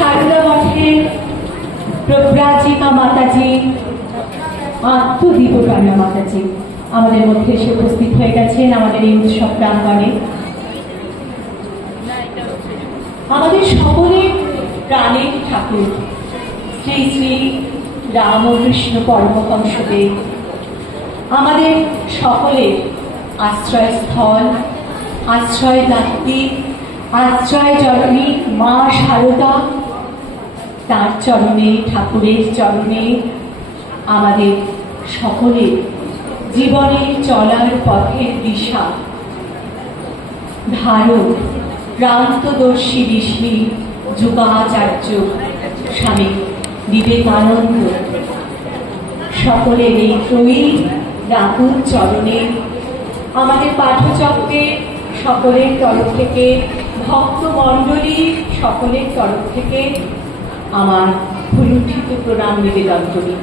সারদা মঠের প্রব্রাজিকা মাতাজি, আত্মদীপকানা মাতাজি আমাদের মধ্যে এসে উপস্থিত হয়ে গেছেন আমাদের এই উৎসব প্রাঙ্গণে। আমাদের সকলের প্রাণের ঠাকুর শ্রী শ্রী রামকৃষ্ণ পরমহংসদেব আমাদের সকলের আশ্রয়স্থল, আশ্রয়দাত্রী, আশ্রয় জননী মা সারদা, তার চরণে, ঠাকুরের চরণে আমাদের সকলের জীবনের চলার পথের দিশা ধারক প্রান্তদর্শী ঋষি যুগাচার্য স্বামী বিবেকানন্দ সকলের এই ত্রয়ী রাতুল চরণে আমাদের পাঠচক্রে সকলের তরফ থেকে, ভক্তমণ্ডলী সকলের তরফ থেকে আমার ভুলুঠিত প্রণাম নিবেদন করি।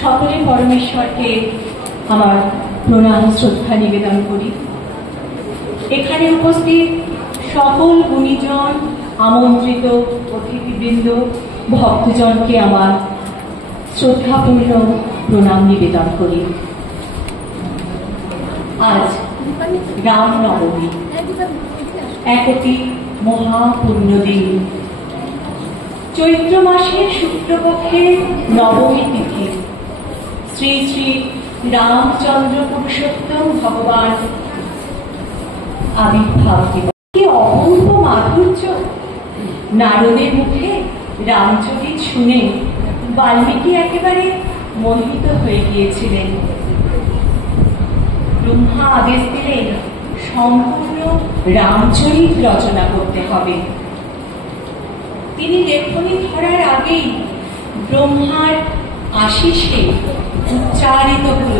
সকলে পরমেশ্বরকে আমার প্রণাম শ্রদ্ধা নিবেদন করি। এখানে উপস্থিত সকল গুণীজন, আমন্ত্রিত অতিথিবৃন্দ, ভক্তজনকে আমার শ্রদ্ধাপূর্ণ প্রণাম নিবেদন করি। আজ রামনবমী, এক অতি মহাপুণ্যদিন, চৈত্র মাসের শুক্লপক্ষের নবমী তিথি, শ্রী শ্রী রামচন্দ্র পুরুষোত্তম ভগবান আবির্ভাব দিবস। কি অপূর্ব মাধুর্য! নারদের মুখে রামচরিত শুনে বাল্মীকি একেবারে মোহিত হয়ে গিয়েছিলেন। ব্রহ্মা আদেশ দিলেন সম্পূর্ণ রামচরিত রচনা করতে হবে। তিনি লেখনী ধরার আগেই ব্রহ্মার আশিসে উচ্চারিত হল,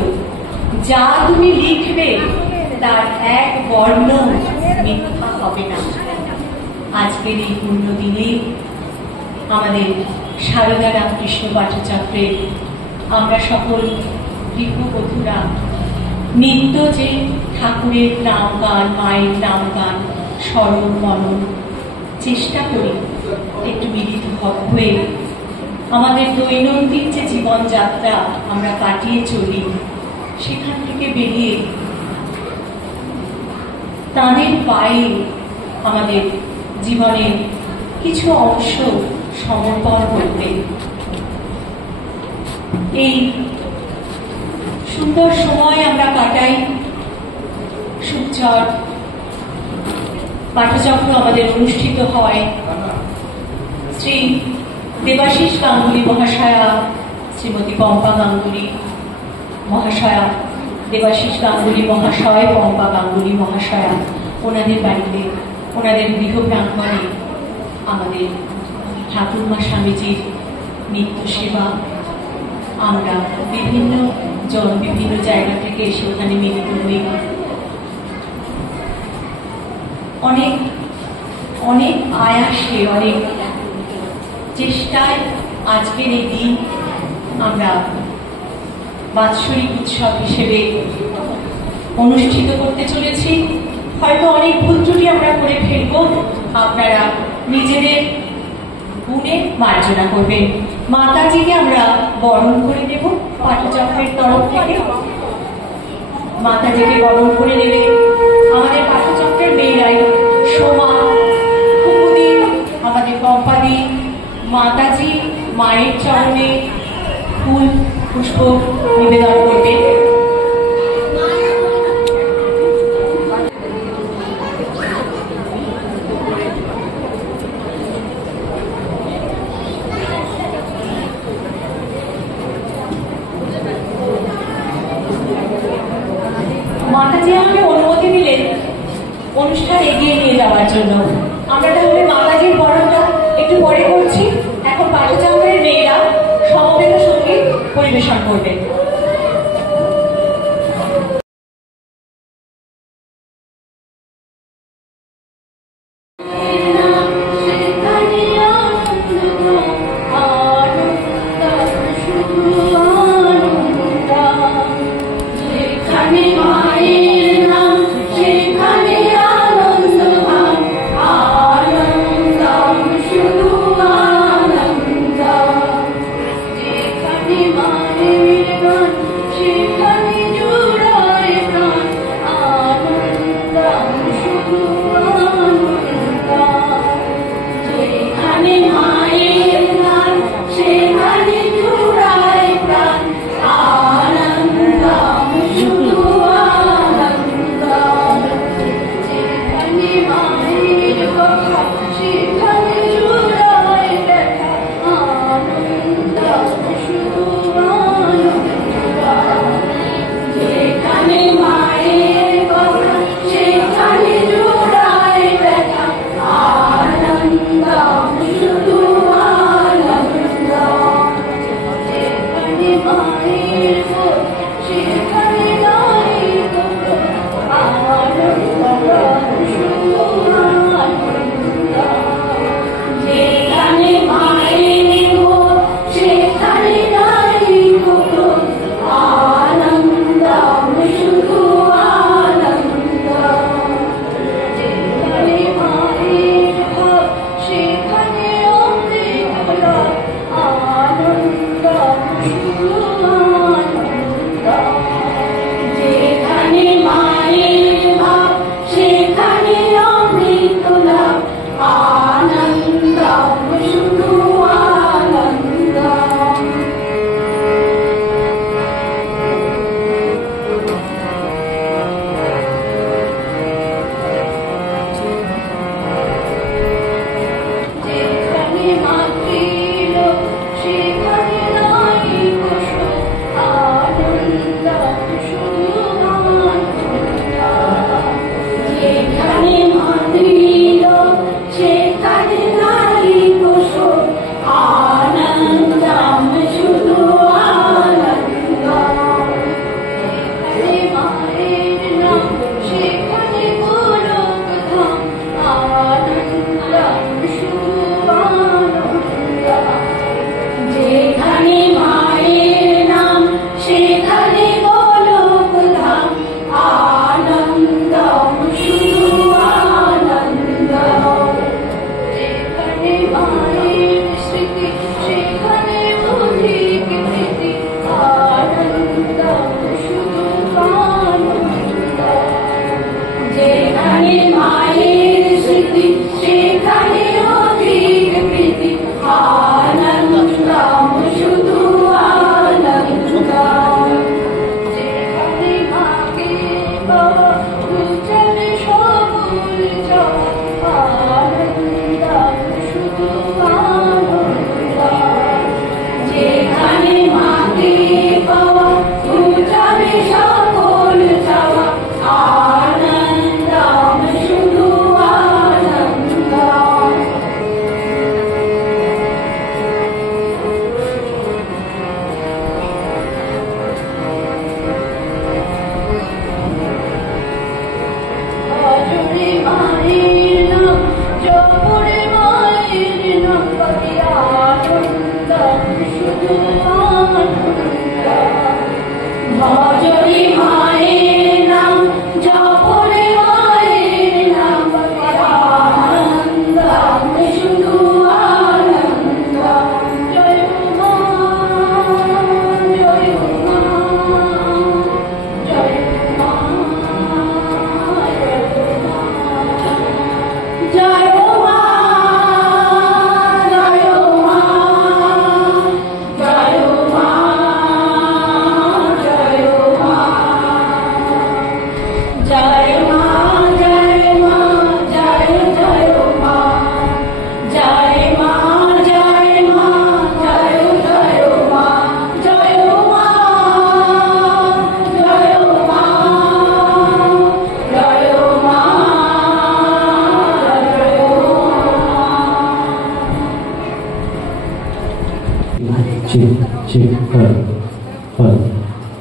যা তুমি লিখবে তার এক বর্ণ মিথ্যা হবে না। আজকের এই পূর্ণ দিনে আমাদের সারদা রামকৃষ্ণ পাঠচক্রে আমরা সকল গৃহবধূরা নিত্য যে ঠাকুরের নাম গান, মায়ের নাম গান স্মরণ মনন চেষ্টা করি, একটু মিলিত হয়ে আমাদের দৈনন্দিন যে জীবনযাত্রা আমরা কাটিয়ে চলি, সেখান থেকে বেরিয়ে তাদের পায়ে আমাদের জীবনের কিছু অংশ সমর্পণ করতে, এই সুন্দর সময় আমরা কাটাই। সুচর পাঠচক্র আমাদের অনুষ্ঠিত হয় শ্রী দেবাশিস গাঙ্গুলি মহাশয়া, শ্রীমতী পম্পা গাঙ্গুলি মহাশয়া, দেবাশিস গাঙ্গুলি মহাশয়, পম্পা গাঙ্গুলি মহাশয়া, ওনাদের বাড়িতে, ওনাদের গৃহ প্রাঙ্গণে আমাদের ঠাকুরমা স্বামীজির নিত্য সেবা। আমরা বিভিন্ন জায়গা থেকে এসে ওখানে মিলিত হই। অনেক অনেক আয়াসে, অনেক চেষ্টায় আজকের এই দিন আমরা বাৎসরিক উৎসব হিসেবে অনুষ্ঠিত করতে চলেছি। হয়তো অনেক ভুল ত্রুটি আমরা করে ফেলব, আপনারা নিজেদের গুণে মার্জনা করবেন। মাতাজিকে আমরা বরণ করে নেব পাঠচক্রের তরফ থেকে। মাতাজিকে বরণ করে নেবে আমাদের পাঠচক্রের মেয়েরাই, সোমা, কুকুদি, আমাদের পম্পাদি। মাতাজি মায়ের চরণে ফুল পুষ্প নিবেদন করবে। মাতাজি আমাকে অনুমতি দিলেন অনুষ্ঠান এগিয়ে নিয়ে যাওয়ার জন্য। আমরা তাহলে মাতাজির বরণটা একটু পরে করছি। এখন পাঠচক্রের মেয়েরা সমবেত সঙ্গীত পরিবেশন করবে। মায়ের নাম সেখানে আনন্দ ধাম, আনন্দ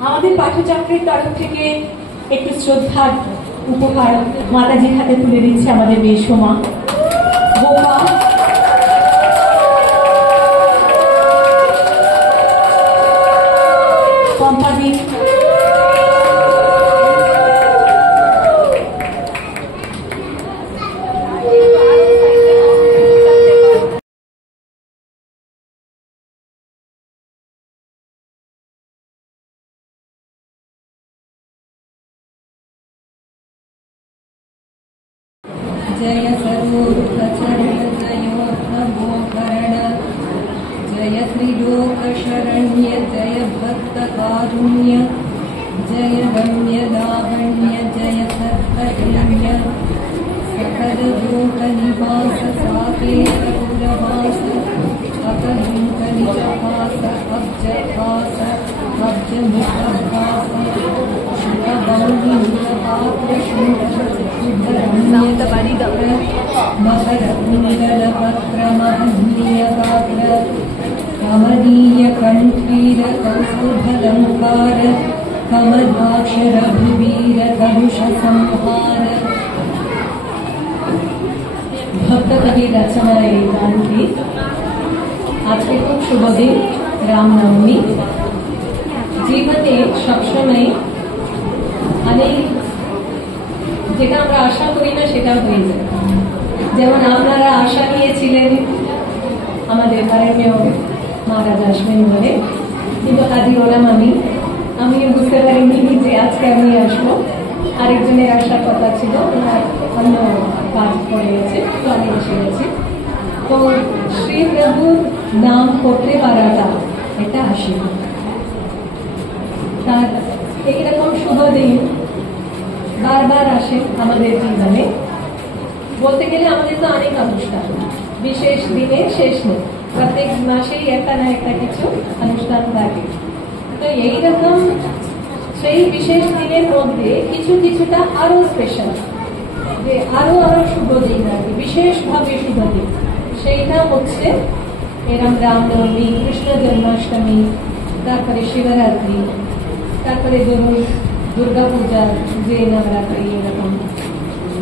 আমাদের পাঠচক্রের তরফ থেকে একটু শ্রদ্ধার উপহার মাতাজির হাতে তুলে দিচ্ছে আমাদের মেয়ে সোমা বোকা। কোম্পানি जय सर्वोत्तचरण जयोत्तमोकरण जय त्रिलोकशरण्य जय भक्तकारुण्य जय रम्य लावण्य जय सत्तरण्य सकललोकनिवास साकेतपुरवास अकलिङ्कनिजहास अब्जहास अब्जमुखहास मकरकुण्डलपत्रमहनीयगात्र कमनीयकण्ठीर कौस्तुभलङ्कार कमलाक्षरभिवीर कलुषसंहार। भक्त कवि रचना এই গানটি। আজকে খুব শুভ দিন, রামনবমী। জীবনে সবসময় অনেক যেটা আমরা আশা করি না সেটা হয়ে যায়। যেমন আপনারা আশা নিয়েছিলেন আমাদের কারেন্টেও মহারাজ আসবেন বলে, কিন্তু কাজী ওরাম আমি বুঝতে পারিনি যে আজকে আমি আসবো। আরেকজনের আসার কথা ছিল, ওনার অন্য কাজ পড়ে গেছে, তো আমি এসে গেছি। তো শ্রী প্রভুর নাম করতে পারাটা এটা আশীর্বাদ। তার এইরকম শুভ দিন বারবার আসে আমাদের জীবনে। বলতে গেলে আমাদের তো অনেক অনুষ্ঠান, বিশেষ দিনে শেষ নেই, প্রত্যেক মাসেই একটা না একটা কিছু অনুষ্ঠান থাকে। তো এইরকম সেই বিশেষ দিনের মধ্যে কিছু কিছুটা আরো স্পেশাল, যে আরো শুভ দিন আর কি, বিশেষভাবে শুভ দিন। সেইটা হচ্ছে এরম রামনবমী, কৃষ্ণ জন্মাষ্টমী, তারপরে শিবরাত্রি, তারপরে ধরুন দুর্গা পূজা, যে নবরাত্রি, এরকম।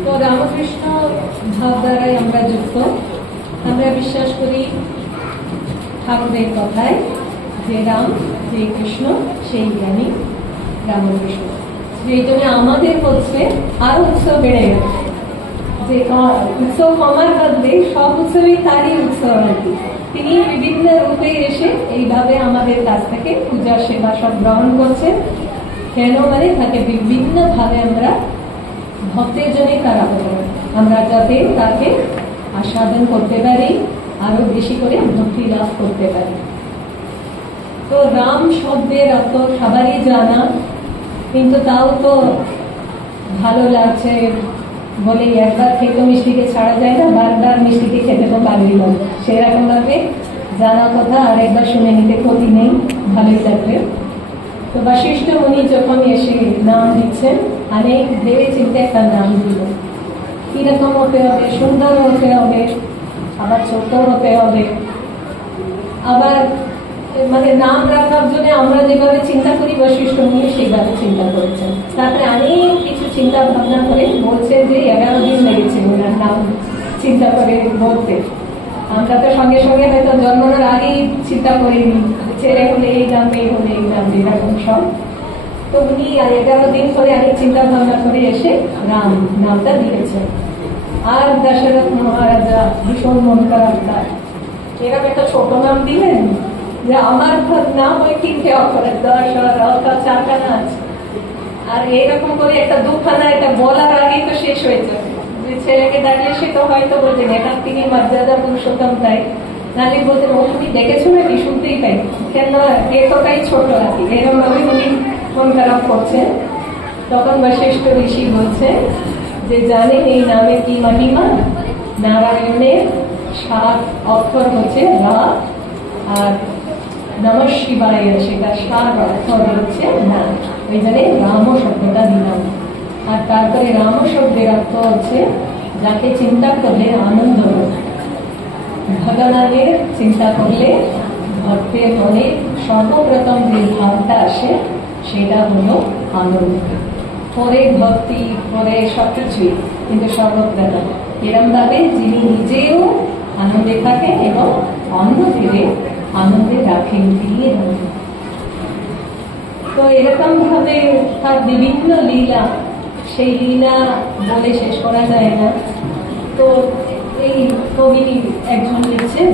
তো রামকৃষ্ণ ভাব দ্বারাই আমরা যুক্ত। আমরা বিশ্বাস করি ঠাকুরের কথায় যে রাম, যে কৃষ্ণ, সেই জ্ঞানী রামকৃষ্ণ। সেই জন্য আমাদের হচ্ছে আরো উৎসব বেড়ে গেছে, যে উৎসব আমার বদলে সব উৎসবই তারই উৎসব আর কি। তিনি বিভিন্ন রূপে এসে এইভাবে আমাদের কাছ থেকে পূজা সেবা সব গ্রহণ করছেন। কেন মানে তাকে বিভিন্ন ভাবে আমরা ভক্তের জন্যই তারা করেন, আমরা যাতে তাকে আস্বাদন করতে পারি, আরো বেশি করে ভক্তি লাভ করতে পারি। তো রাম শব্দের অর্থ সবারই জানা, কিন্তু তাও তো ভালো লাগছে বলে একবার খেতে মিষ্টিকে ছাড়া যায় না, বারবার মিষ্টিকে খেতে তো পারবি না। সেরকম ভাবে জানা কথা আর একবার শুনে নিতে ক্ষতি নেই, ভালোই লাগবে। তো বশিষ্ঠ মুনি যখন এসে নাম দিচ্ছেন, অনেক ভেবে চিন্তে একটা নাম দিল। কিরকম হতে হবে, সুন্দর হতে হবে, আবার ছোট হতে হবে, আবার মানে নাম রাখার জন্য আমরা যেভাবে চিন্তা করি বশিষ্ঠ মুনি সেইভাবে চিন্তা করেছেন। তারপরে অনেক কিছু চিন্তা ভাবনা করে বলছে যে 11 দিন লেগেছে ওনার নাম চিন্তা করে বলতে। আমরা তো সঙ্গে সঙ্গে হয়তো জন্মানোর আগেই চিন্তা করিনি, ছেলে হলে এই নাম, মেয়ে হলে এই নাম, এরকম সব। তো উনি 11 দিন করে অনেক চিন্তা ভাবনা করে এসে রাম নামটা দিয়েছেন। আর দশরথ মহারাজা ভীষণ মন খারাপ, এরকম একটা ছোট নাম দিলেন যে আমার নাম ওই 3টে অক্ষরের, 10 আর 4টা না আছে। আর এরকম করে একটা দুখানা এটা বলার আগেই তো শেষ হয়ে যাবে। যে ছেলেকে ডাকলে সে তো হয়তো বলছেন এটা তিনি মর্যাদা পুরুষোত্তম, তাই নাহলে বলছেন ও তুমি দেখেছো নাকি, শুনতেই পাই, কেন এতটাই ছোট আর কি। এরকম ভাবে উনি মন খারাপ করছেন। তখন বশিষ্ঠ ঋষি বলছে যে জানেন এই নামে কি মহিমা? নারায়ণের 7 অক্ষর হচ্ছে রা, আর নমঃ শিবায় সেটা 7 অক্ষর হচ্ছে না, ওই জন্য রাম শব্দটা দিলাম। আর তারপরে রাম শব্দের অর্থ হচ্ছে যাকে চিন্তা করলে আনন্দ হবে। ভগবানের চিন্তা করলে ভক্তের মনে সর্বপ্রথম যে ভাবটা আসে সেটা হলো আনন্দ। পরে ভক্তি, পরে সবকিছুই, কিন্তু সর্বপ্রথম এরম ভাবে যিনি নিজেও আনন্দে থাকেন এবং অন্যদের আনন্দে রাখেন, দিয়ে রাখেন। তো এরকম ভাবে তার বিভিন্ন লীলা, সেই লীলা বলে শেষ করা যায় না। তো এই কবি একজন লিখছেন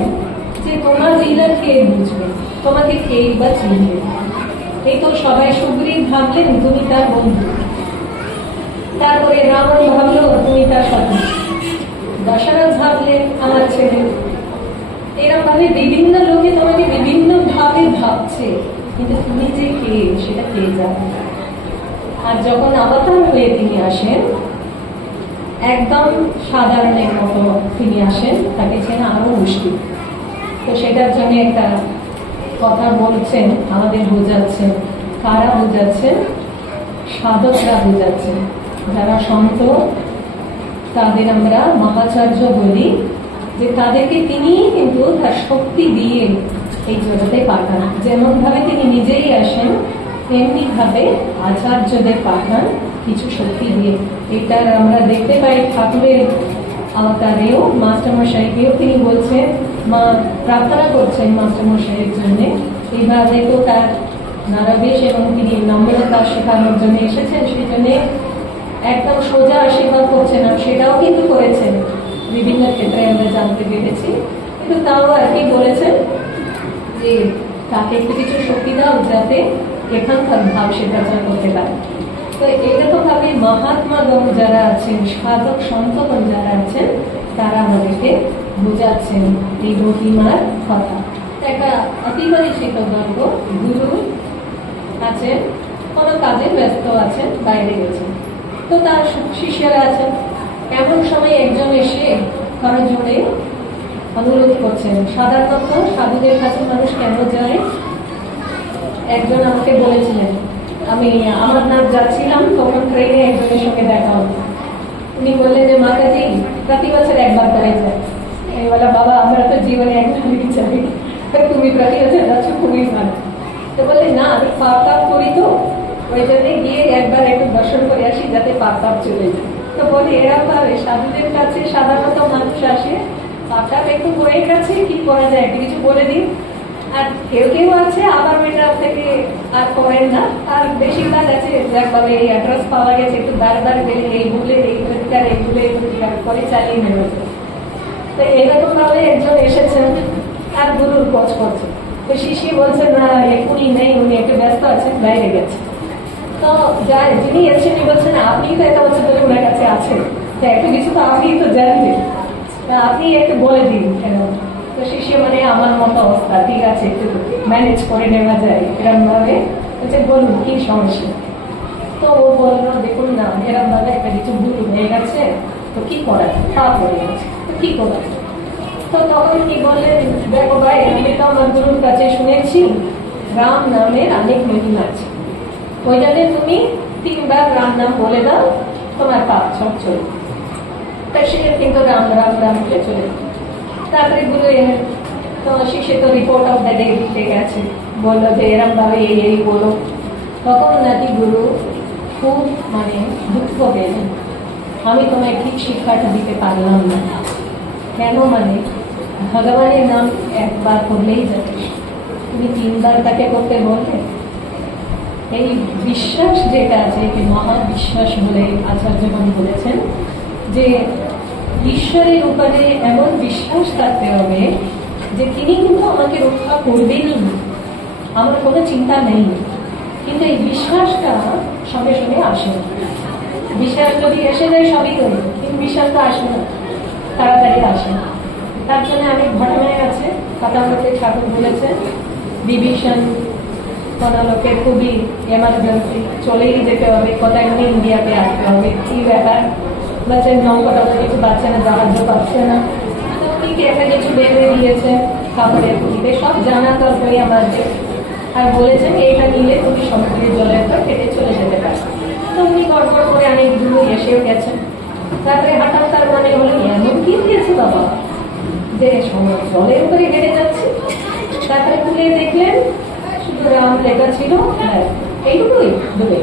যে তোমার লীলা কে বুঝবে, তোমাকে কেই বা চিনবে। এই তো সবাই সুগ্রীব ভাবলেন তুমি তার বন্ধু, তারপরে রাবণ ভাবলো তুমি তার সাথী, দশরথ ভাবলেন আমার ছেলে। এরকম ভাবে বিভিন্ন লোকে তোমাকে বিভিন্ন ভাবে ভাবছে, কিন্তু তুমি যে কে সেটা কে জানে। আর যখন অবতার হয়ে তিনি আসেন একদম সাধারণের মতো তিনি আসেন, তাকে চেনা আরো মুশকিল। তো সেটার জন্য একটা কথা বলছেন, আমাদের বোঝাচ্ছেন। কারা বোঝাচ্ছেন? সাধকরা বোঝাচ্ছেন। যারা সন্ত, তাদের আমরা মহাচার্য বলি, যে তাদেরকে তিনি কিন্তু তার শক্তি দিয়ে এই জগতে পাঠান। যেমন ভাবে তিনি নিজেই আসেন, তেমনি ভাবে আচার্যদের পাঠান কিছু শক্তি দিয়ে। এটার আমরা দেখতে পাই ঠাকুরের আবতারেও, মাস্টারমশাইকেও তিনি বলছেন, মা প্রার্থনা করছেন মাস্টারমশাইয়ের জন্য। এইভাবে তো তার নারাবেশ এবং তিনি নম্রতা শেখানোর জন্য এসেছেন, সেই জন্য একদম সোজা আশীর্বাদ করছেন না, সেটাও কিন্তু করেছেন বিভিন্ন ক্ষেত্রে আমরা জানতে পেরেছি। কিন্তু তাও আর কি বলেছেন যে তাকে একটু কিছু শক্তি দাও যাতে এখানকার ভাব সে প্রচার করতে পারে। তো এরকম ভাবে মহাত্মাগণ যারা আছেন, সাধক সন্তগণ যারা আছেন, তারা আমাদেরকে বোঝাচ্ছেন এই মহিমার কথা। একটা অতিপরিচিত গল্প, গুরু আছেন, কোনো কাজে ব্যস্ত আছেন, বাইরে গেছেন। তো তার শিষ্যরা আছেন। এমন সময় একজন এসে কারো জোরে অনুরোধ করছেন। সাধারণত সাধুদের কাছে মানুষ কেন যায়? একজন আমাকে বলেছিলেন, আমি অমরনাথ যাচ্ছিলাম, তখন ট্রেনে একজনের সঙ্গে দেখা হলো। উনি বললেন যে মাতাজি প্রতি বছর একবার করে যায়। আমি বললাম, বাবা আমরা তো জীবনে একবারই যাই, তুমি প্রতি বছর যাচ্ছ, খুবই ভালো। তো বললেন, না আমি পাপ টাপ করি, তো ওই জন্য গিয়ে একবার একটু দর্শন করে আসি যাতে পাপ টাপ চলে যায়। তো বলি এরকম ভাবে সাধুদের কাছে সাধারণত মানুষ আসে, পাপ টাপ একটু করে গেছে, কি করা যায় একটু কিছু বলে দিন। আর কেউ কেউ আছে আবার এটা থেকে আর করেন না, আর বেশিরভাগ আছে একভাবে এই অ্যাড্রেস পাওয়া গেছে, একটু বারবার গেলে এই ভুলে এই প্রতিকার, এই ভুলে এই প্রতিকার করে চালিয়ে নেবে। তো এরকম ভাবে একজন এসেছেন আর গুরুর খোঁজ করছে। তো শিষ্য বলছেন, না এখনই নেই, উনি একটু ব্যস্ত আছেন, বাইরে গেছে। তো যাই যিনি এসেছেন বলছেন, আপনি তো এত বছর ধরে ওনার কাছে আছেন, তো একটু কিছু তো আপনি তো জানবেন, আপনি একটু বলে দিন কেন। তো শিষ্য মানে আমার মতো অবস্থা, ঠিক আছে একটু ম্যানেজ করে নেওয়া যায় এরকম ভাবে, বলছে বলুন কি সমস্যা। তো ও বললো, দেখুন না এরকম ভাবে একটা কিছু ভুল হয়ে গেছে, তো কি করার, খারাপ হয়ে গেছে, তো কি করার। তো তখন কি বললেন, দেখো ভাই আমি তো আমার গুরুর কাছে শুনেছি রাম নামের অনেক মহিমা আছে, ওই জন্য তুমি 3 বার রাম নাম বলে দাও, তোমার পাপ সব চলে। তা সে কিন্তু রাম রাম রাম করে চলে। তারপরে গুরু এলেন, তো শিষ্য তো রিপোর্ট অফ দ্য ডে দিতে গেছে, বললো যে এরম ভাবে এই বলো। তখন নাকি গুরু খুব মানে দুঃখ পেলেন, আমি তোমায় ঠিক শিক্ষাটা দিতে পারলাম না। কেন? মানে ভগবানের নাম একবার করলেই যথেষ্ট, তুমি 3 বার তাকে করতে বললে। এই বিশ্বাস যেটা আছে, একে মহাবিশ্বাস বলে আচার্যগণ বলেছেন, যে ঈশ্বরের উপরে এমন বিশ্বাস থাকতে হবে যে তিনি কিন্তু আমাকে রক্ষা করবেনই, আমার কোনো চিন্তা নেই। কিন্তু এই বিশ্বাসটা সঙ্গে সঙ্গে আসে না। বিশ্বাস যদি এসে যায় সবই করি, কিন্তু বিশ্বাস তো আসে না, তাড়াতাড়ি আসে না। তার জন্য অনেক ঘটনায় আছে, কথা বলতে ঠাকুর বলেছেন, বিভীষণ কোন লোকের খুবই এমার্জেন্সি, চলেই যেতে হবে, কোথায় ইন্ডিয়াতে আসতে হবে, কি ব্যাপার, বলছেন নৌকাটা কিছু পাচ্ছে না, জাহাজ পাচ্ছে না। তো উনি কি একটা কিছু বেঁধে দিয়েছে কাপড়ের পুঁতিতে, সব জানা তারপরে আমার, আর বলেছেন এইটা নিলে তুমি সমুদ্রের জলের পর কেটে চলে যেতে পারো। তো উনি গড়বড় করে অনেক দূর এসেও গেছেন। তারপরে হঠাৎ তার মনে হলো, এমন কি দিয়েছে বাবা যে জলের উপরে হেঁটে যাচ্ছে। তারপরে খুলে দেখলেন শুধু রাম লেখা ছিল, এইটুকুই ডুবে।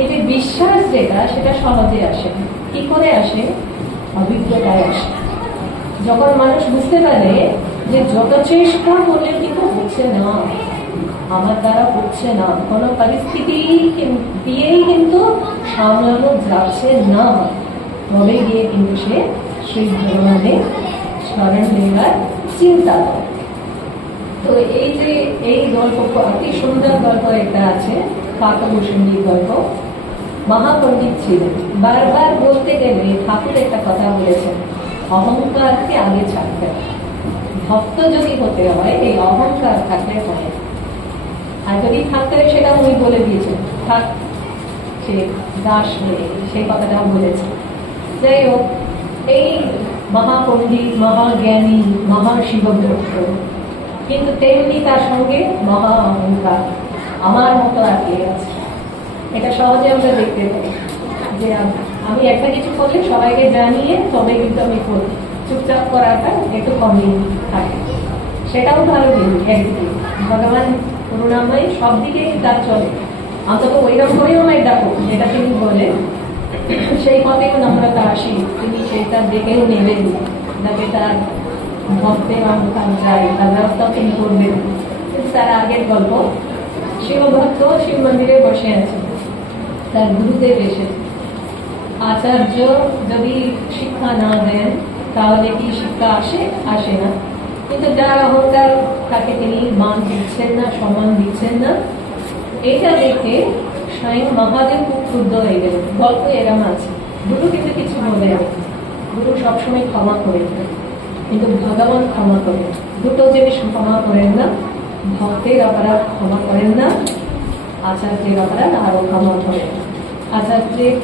এই যে বিশ্বাস যেটা, সেটা সহজে আসে। কি করে আসে? অভিজ্ঞতায় আসে। যখন মানুষ বুঝতে পারে যে যত চেষ্টা করলে কিন্তু হচ্ছে না, আমার দ্বারা হচ্ছে না, কোনো পরিস্থিতি দিয়েই কিন্তু সামলানো যাচ্ছে না, তবে গিয়ে কিন্তু সে সেই ভগবানের স্মরণ দেওয়ার চিন্তা করে। তো এই যে এই গল্প, অতি সুন্দর গল্প একটা আছে, কাকভূষণীর গল্প। মহাপণ্ডিত ছিলেন, বারবার বলতে গেলে ঠাকুর একটা কথা বলেছেন, অহংকারকে আগে ছাড়তে হবে। ভক্ত যদি হতে হয় এই অহংকার থাকলে হয়, আর যদি থাকতে হয় সেটা উনি বলে দিয়েছেন, থাক সে দাস হয়ে, সেই কথাটাও বলেছেন। যাই হোক, এই মহাপণ্ডিত, মহাজ্ঞানী, মহাশিবভক্ত, কিন্তু তেমনি তার সঙ্গে মহা অহংকার, আমার মতো আর কে আছে। এটা সহজে আমরা দেখতে পাই যে আমি একটা কিছু করলে সবাইকে জানিয়ে তবে কিন্তু আমি করি, চুপচাপ করাটা একটু কমই থাকে। সেটাও ভালো দিক একদিকে, ভগবান করুণাময় সব দিকেই তার চলে, অন্তত ওইরকম করেও আমায় ডাকো যেটা তিনি বলে, সেই পথেও নম্রতা আসি, তিনি সেইটা দেখেও নেবেন, যাতে তার ভক্তের অহংকার যায়, তার ব্যবস্থা তিনি করবেন। কিন্তু তার আগের গল্প, শিবভক্ত শিব মন্দিরে বসে আছে, তার গুরুদেব এসেছে। আচার্য যদি শিক্ষা না দেন তাহলে কি শিক্ষা আসে? আসে না। কিন্তু যার অহংকার তাকে তিনি মান দিচ্ছেন না, সম্মান দিচ্ছেন না, এটা দেখে স্বয়ং মহাদেব খুব ক্ষুব্ধ হয়ে গেলেন। গল্প এরম আছে। গুরু কিন্তু কিছু বলে না, গুরু সবসময় ক্ষমা করে দেন, কিন্তু ভগবান ক্ষমা করেন। দুটো জিনিস ক্ষমা করেন না, ভক্তের অপরাধ ক্ষমা করেন না, আচার্যের অপরাধ আরো ক্ষমা করেন। আচার্যের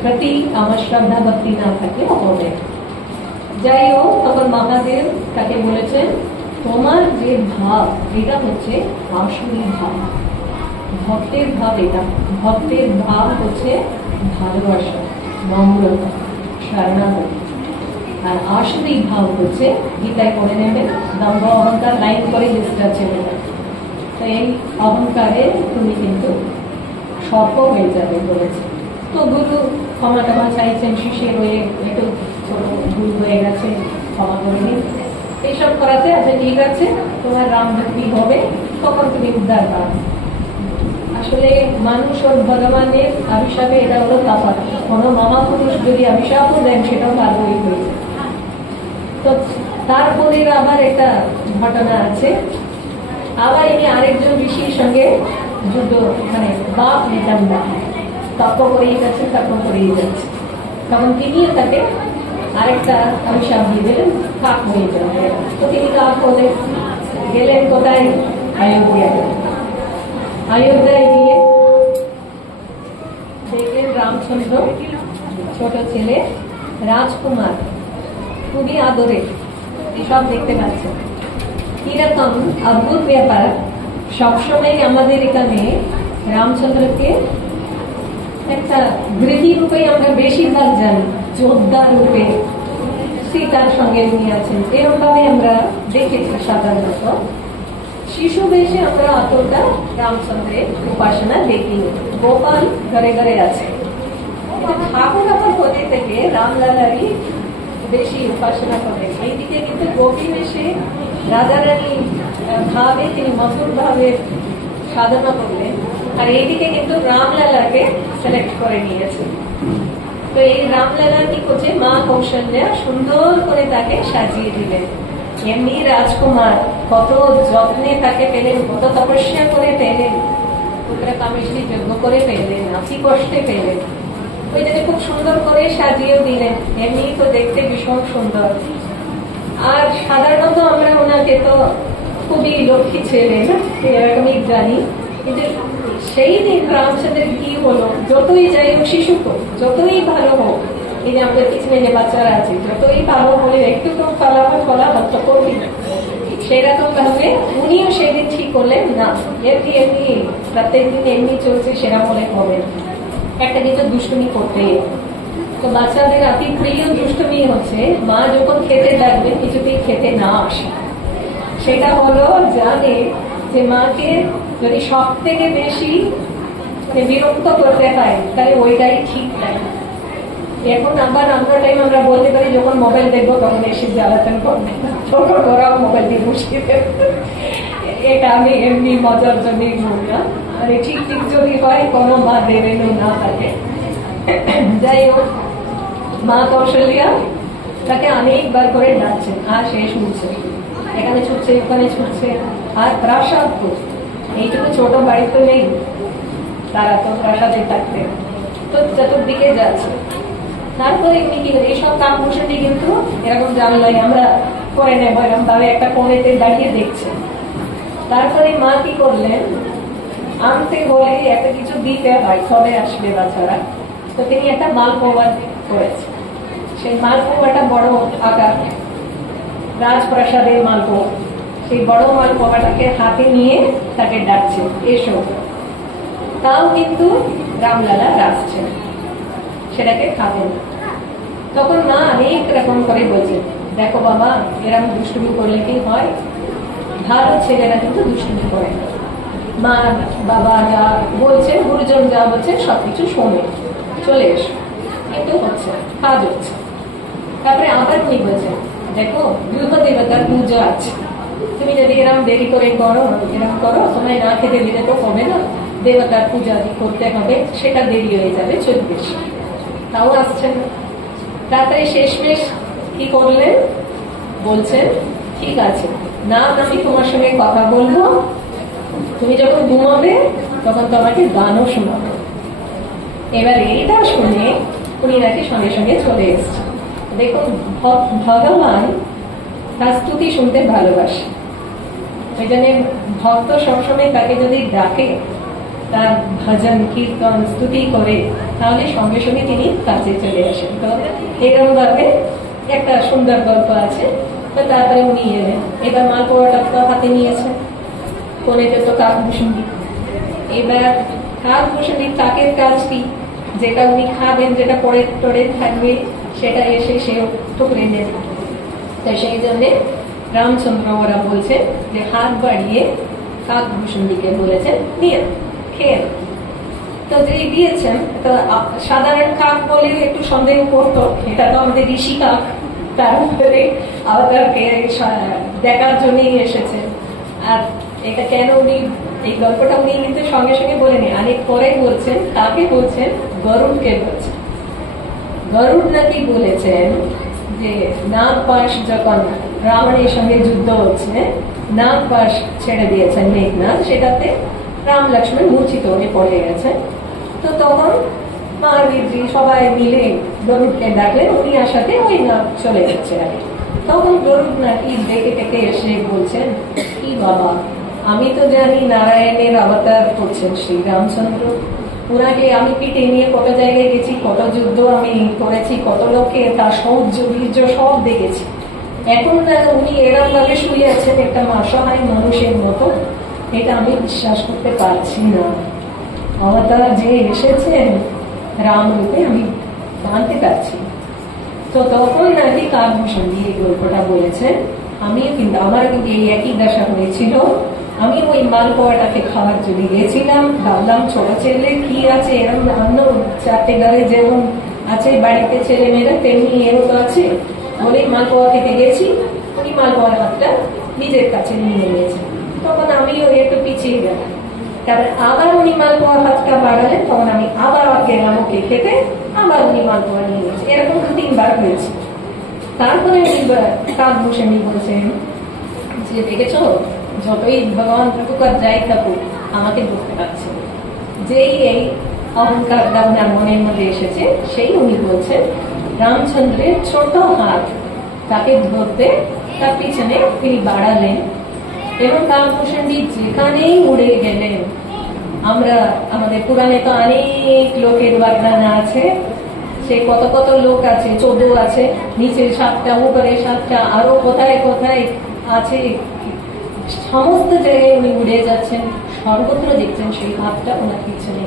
প্রতি আমার শ্রদ্ধা ভক্তি না থাকে হবে। যাই হোক, তখন মহাদেব তাকে বলেছেন, তোমার যে ভাব এটা হচ্ছে আসলি ভাব, ভক্তের ভাব এটা। ভক্তের ভাব হচ্ছে ভালোবাসা, নম্রতা, শরণাগতি। আর আসলি ভাব হচ্ছে, গীতায় পড়ে নেবেন, দম্ভ অহংকার লাইন করে লিস্টটা ছেড়ে দেয়। তো এই অহংকারে তুমি কিন্তু সর্প হয়ে যাবে বলেছে। তো গুরু ক্ষমা টমা চাইছেন, শিষ্যের হয়ে একটু ভুল হয়ে গেছে, ক্ষমা করে নিন। এইসব করাতে আচ্ছা ঠিক আছে, তোমার রাম ভক্তি হবে, তখন তুমি উদ্ধার পাবে। আসলে মানুষ ও ভগবানের অভিশাপে এটা হলো তফাৎ। কোনো মহাপুরুষ যদি অভিশাপও দেন সেটাও ভালোই হয়েছে। তো তারপরে আবার একটা ঘটনা আছে, আবার ইনি আরেকজন ঋষির সঙ্গে যুদ্ধ, মানে বাপ নিতাম না, তপ করেই যাচ্ছে, তপ করেই যাচ্ছে। তখন তিনিও তাকে আরেকটা অভিশাপ দিয়ে দিলেন, কাক হয়ে যাবে। তো তিনি কাক হলে গেলেন কোথায়? অযোধ্যায়। অযোধ্যায় গিয়ে দেখলেন রামচন্দ্র, ছোট ছেলে, রাজকুমার, খুবই আদরে, এসব দেখতে পাচ্ছেন। কিরকম অদ্ভুত ব্যাপার, সবসময় আমাদের এখানে রামচন্দ্রকে একটা গৃহী রূপে আমরা বেশিরভাগ জানি, যোদ্ধা রূপে সীতার সঙ্গে নিয়ে আছেন, এরকম ভাবে আমরা দেখেছি সাধারণত। শিশু বেশে আমরা অতটা রামচন্দ্রের উপাসনা দেখিনি, গোপাল ঘরে ঘরে আছে। ঠাকুর আমার হতে থেকে রামলালারই বেশি উপাসনা করেন। এইদিকে কিন্তু গোপী বেশে রাজা রানী ভাবে তিনি মধুর ভাবে সাধনা করলেন, আর এইদিকে কিন্তু রামলালাকে সিলেক্ট করে নিয়েছে। তো এই রামলালা কি করছে, মা কৌশল্যা সুন্দর করে তাকে সাজিয়ে দিলেন। এমনি রাজকুমার কত যত্নে তাকে পেলেন, কত তপস্যা করে পেলেন, পুত্র কামেশ্বরী যজ্ঞ করে পেলেন, অতি কষ্টে পেলেন। ওই জন্য খুব সুন্দর করে সাজিয়েও দিলেন, এমনি তো দেখতে ভীষণ সুন্দর। আর সাধারণত আমরা ওনাকে তো খুবই লক্ষ্মী ছেলে না এরকমই জানি, কিন্তু সেই দিন রামচন্দ্রের কি হলো, যতই যাই হোক শিশু হোক, যতই ভালো হোক, এই যে আমাদের পিছনে যে বাচ্চারা আছে, যতই ভালো হলে একটু তো ফলাফল তো করবি না। সেরকম ভাবে উনিও সেদিন ঠিক করলেন না, এমনি এমনি প্রত্যেক দিন এমনি চলছে, সেরকম হলে হবে না, একটা কিছু দুষ্টুমি করতেই। তো বাচ্চাদের অতি প্রিয় দুষ্টুমি হচ্ছে মা যখন খেতে ডাকবে কিছুতেই খেতে না আসে। সেটা হলো জানে যে মাকে যদি সব থেকে বেশি বিরক্ত করতে হয় তাহলে ওইটাই ঠিক টাইম। এখন আবার আমরা টাইম আমরা বলতে পারি যখন মোবাইল দেখবো তখন এসে জ্বালাতন করবে, তখন ওরাও মোবাইল দিয়ে বসিয়ে দেবে। এটা আমি এমনি মজার জন্যই বললাম, মানে ঠিক ঠিক যদি হয় কোনো মা দেবেন না থাকে। যাই হোক, মা কৌশল্যা তাকে অনেকবার করে ডাকছেন, আর সে শুনছে, এখানে ছুটছে ওখানে ছুটছে, আর প্রাসাদ এইটুকু ছোট বাড়ি তো নেই, তারা তো প্রাসাদে থাকতে, তো চতুর্দিকে যাচ্ছে। তারপরে এমনি কি এইসব কাম বসে কিন্তু এরকম জানলাই আমরা করে নেব, এরকম ভাবে একটা কোণেতে দাঁড়িয়ে দেখছে। তারপরে মা কি করলেন, আনতে বলে একটা কিছু দিতে হয়, চলে আসবে বাচ্চারা, তো তিনি একটা মাল প্রবাদ করেছে। সেই মালপোয়াটা বড় আকার, রাজপ্রাসাদের মালপোয়া, সেই বড় মালপোয়াটাকে হাতে নিয়ে তাকে ডাকছে, এসো। তাও কিন্তু রামলালা রাখছেন, সেটাকে খাবেন। তখন মা অনেক রকম করে বলছে, দেখো বাবা, এরকম দুষ্টুমি করলে কি হয়? ভালো ছেলেরা কিন্তু দুষ্টুমি করে না। মা বাবা যা বলছেন, গুরুজন যা বলছেন সবকিছু শোনে, চলে এসো। কিন্তু হচ্ছে, কাজ হচ্ছে। তারপরে আবার উনি বলছেন, দেখো গৃহ দেবতার পুজো আছে, তুমি যদি এরকম দেরি করে করো, এরকম করো, সময় না খেতে দিলে তো হবে না, দেবতার পূজা করতে হবে, সেটা দেরি হয়ে যাবে, চলবে। তাও আসছেন না। তারপরে শেষমেশ কি করলেন? বলছেন, ঠিক আছে, না আমি তোমার সঙ্গে কথা বলবো, তুমি যখন ঘুমাবে তখন তোমাকে গানও শোনাবে। এবার এইটা শুনে উনি নাকি সঙ্গে সঙ্গে চলে এসছেন। দেখুন, ভগবান তার স্তুতি শুনতে ভালোবাসে, ওই জন্য ভক্ত সবসময় তাকে যদি ডাকে, তার ভজন কীর্তন স্তুতি করে, তাহলে সঙ্গে সঙ্গে তিনি কাছে চলে আসেন। তো এরকম ভাবে একটা সুন্দর গল্প আছে। তো তারপরে উনি এলেন, এবার মালপোয়াটা তো হাতে নিয়েছেন, কোনেতে তো কাকভূষণী। এবার কাকভূষণী কাকের কাজ কি? যেটা উনি খাবেন, যেটা পরে টরে থাকবে, সেটা এসে সেও টুকরে নেবে। তো সেই জন্যে রামচন্দ্র ওরা বলছেন যে হাত বাড়িয়ে কাকভূষণীকে বলেছেন দিয়ে খেয়ে। তো যেই দিয়েছেন, তো সাধারণ কাক বলে একটু সন্দেহ করতো, এটা তো আমাদের ঋষি কাক, তার উপরে আবতারকে দেখার জন্যই এসেছে। আর এটা কেন উনি, এই গল্পটা উনি কিন্তু সঙ্গে সঙ্গে বলেনি, অনেক পরে বলছেন। কাকে বলছেন? গরুড়কে বলছেন। গরুড় নাকি বলেছেন যে নাগ পাশ যখন রাবণের সঙ্গে যুদ্ধ হচ্ছে, নাগ পাশ ছেড়ে দিয়েছেন মেঘনাথ, সেটাতে রাম লক্ষ্মণ মূর্ছিত হয়ে পড়ে গেছে। তো তখন মহাবীরজি সবাই মিলে গরুড়কে ডাকলেন, উনি আসাতে ওই নাগ চলে যাচ্ছে। আর তখন গরুড় নাকি ডেকে ডেকে এসে বলছেন, কি বাবা, আমি তো জানি নারায়ণের অবতার করছেন শ্রী রামচন্দ্র, ওনাকে আমি পিঠে নিয়ে কত জায়গায় গেছি, কত যুদ্ধ আমি করেছি, কত লোককে তার সৌর্য বীর্য সব দেখেছি। এখন উনি এরকম ভাবে শুয়ে আছেন একটা অসহায় মানুষের মতো, এটা আমি বিশ্বাস করতে পারছি না। অবতার যে এসেছেন রাম রূপে, আমি মানতে পারছি। তো তখন নাকি কাকভূষণী এই গল্পটা বলেছেন, আমিও কিন্তু, আমারও কিন্তু এই একই দশা হয়েছিল। আমি ওই মালপোয়াটাকে খাওয়ার জন্য গেছিলাম, ভাবলাম ছোট ছেলে কি আছে, এরকম অন্য চারটে ঘরে যেমন আছে বাড়িতে ছেলে মেয়েরা, তেমনি এরও তো আছে বলে মালপোয়া খেতে গেছি। উনি মালপোয়ার হাতটা নিজের কাছে নিয়ে নিয়েছেন, তখন আমিও একটু পিছিয়ে গেলাম। তারপরে আবার উনি মালপোয়া হাতটা বাড়ালেন, তখন আমি আবার গেলাম ওকে খেতে, আবার উনি মালপোয়া নিয়ে নিয়েছে। এরকম 2-3 বার হয়েছে। তারপরে উনি কাকভূষণী বলছেন যে দেখেছ, যতই ভগবান ঠাকুর যাই থাকুক, আমাকে ধরতে পারছে। যেই এই অহংকারটা আপনার মনের মধ্যে এসেছে, সেই উনি বলছেন রামচন্দ্রের ছোট হাত তাকে ধরতে তার পিছনে তিনি বাড়ালেন, এবং কাকভূষণী যেখানেই উড়ে গেলেন। আমরা আমাদের পুরাণে তো অনেক লোকের বর্ণনা আছে, সে কত কত লোক আছে, 14 আছে, নিচে 7টা, উপরে 7টা, আরো কোথায় কোথায় আছে, সমস্ত জায়গায় উনি উড়ে যাচ্ছেন, সর্বত্র দেখছেন সেই হাতটা ওনার পিছনে।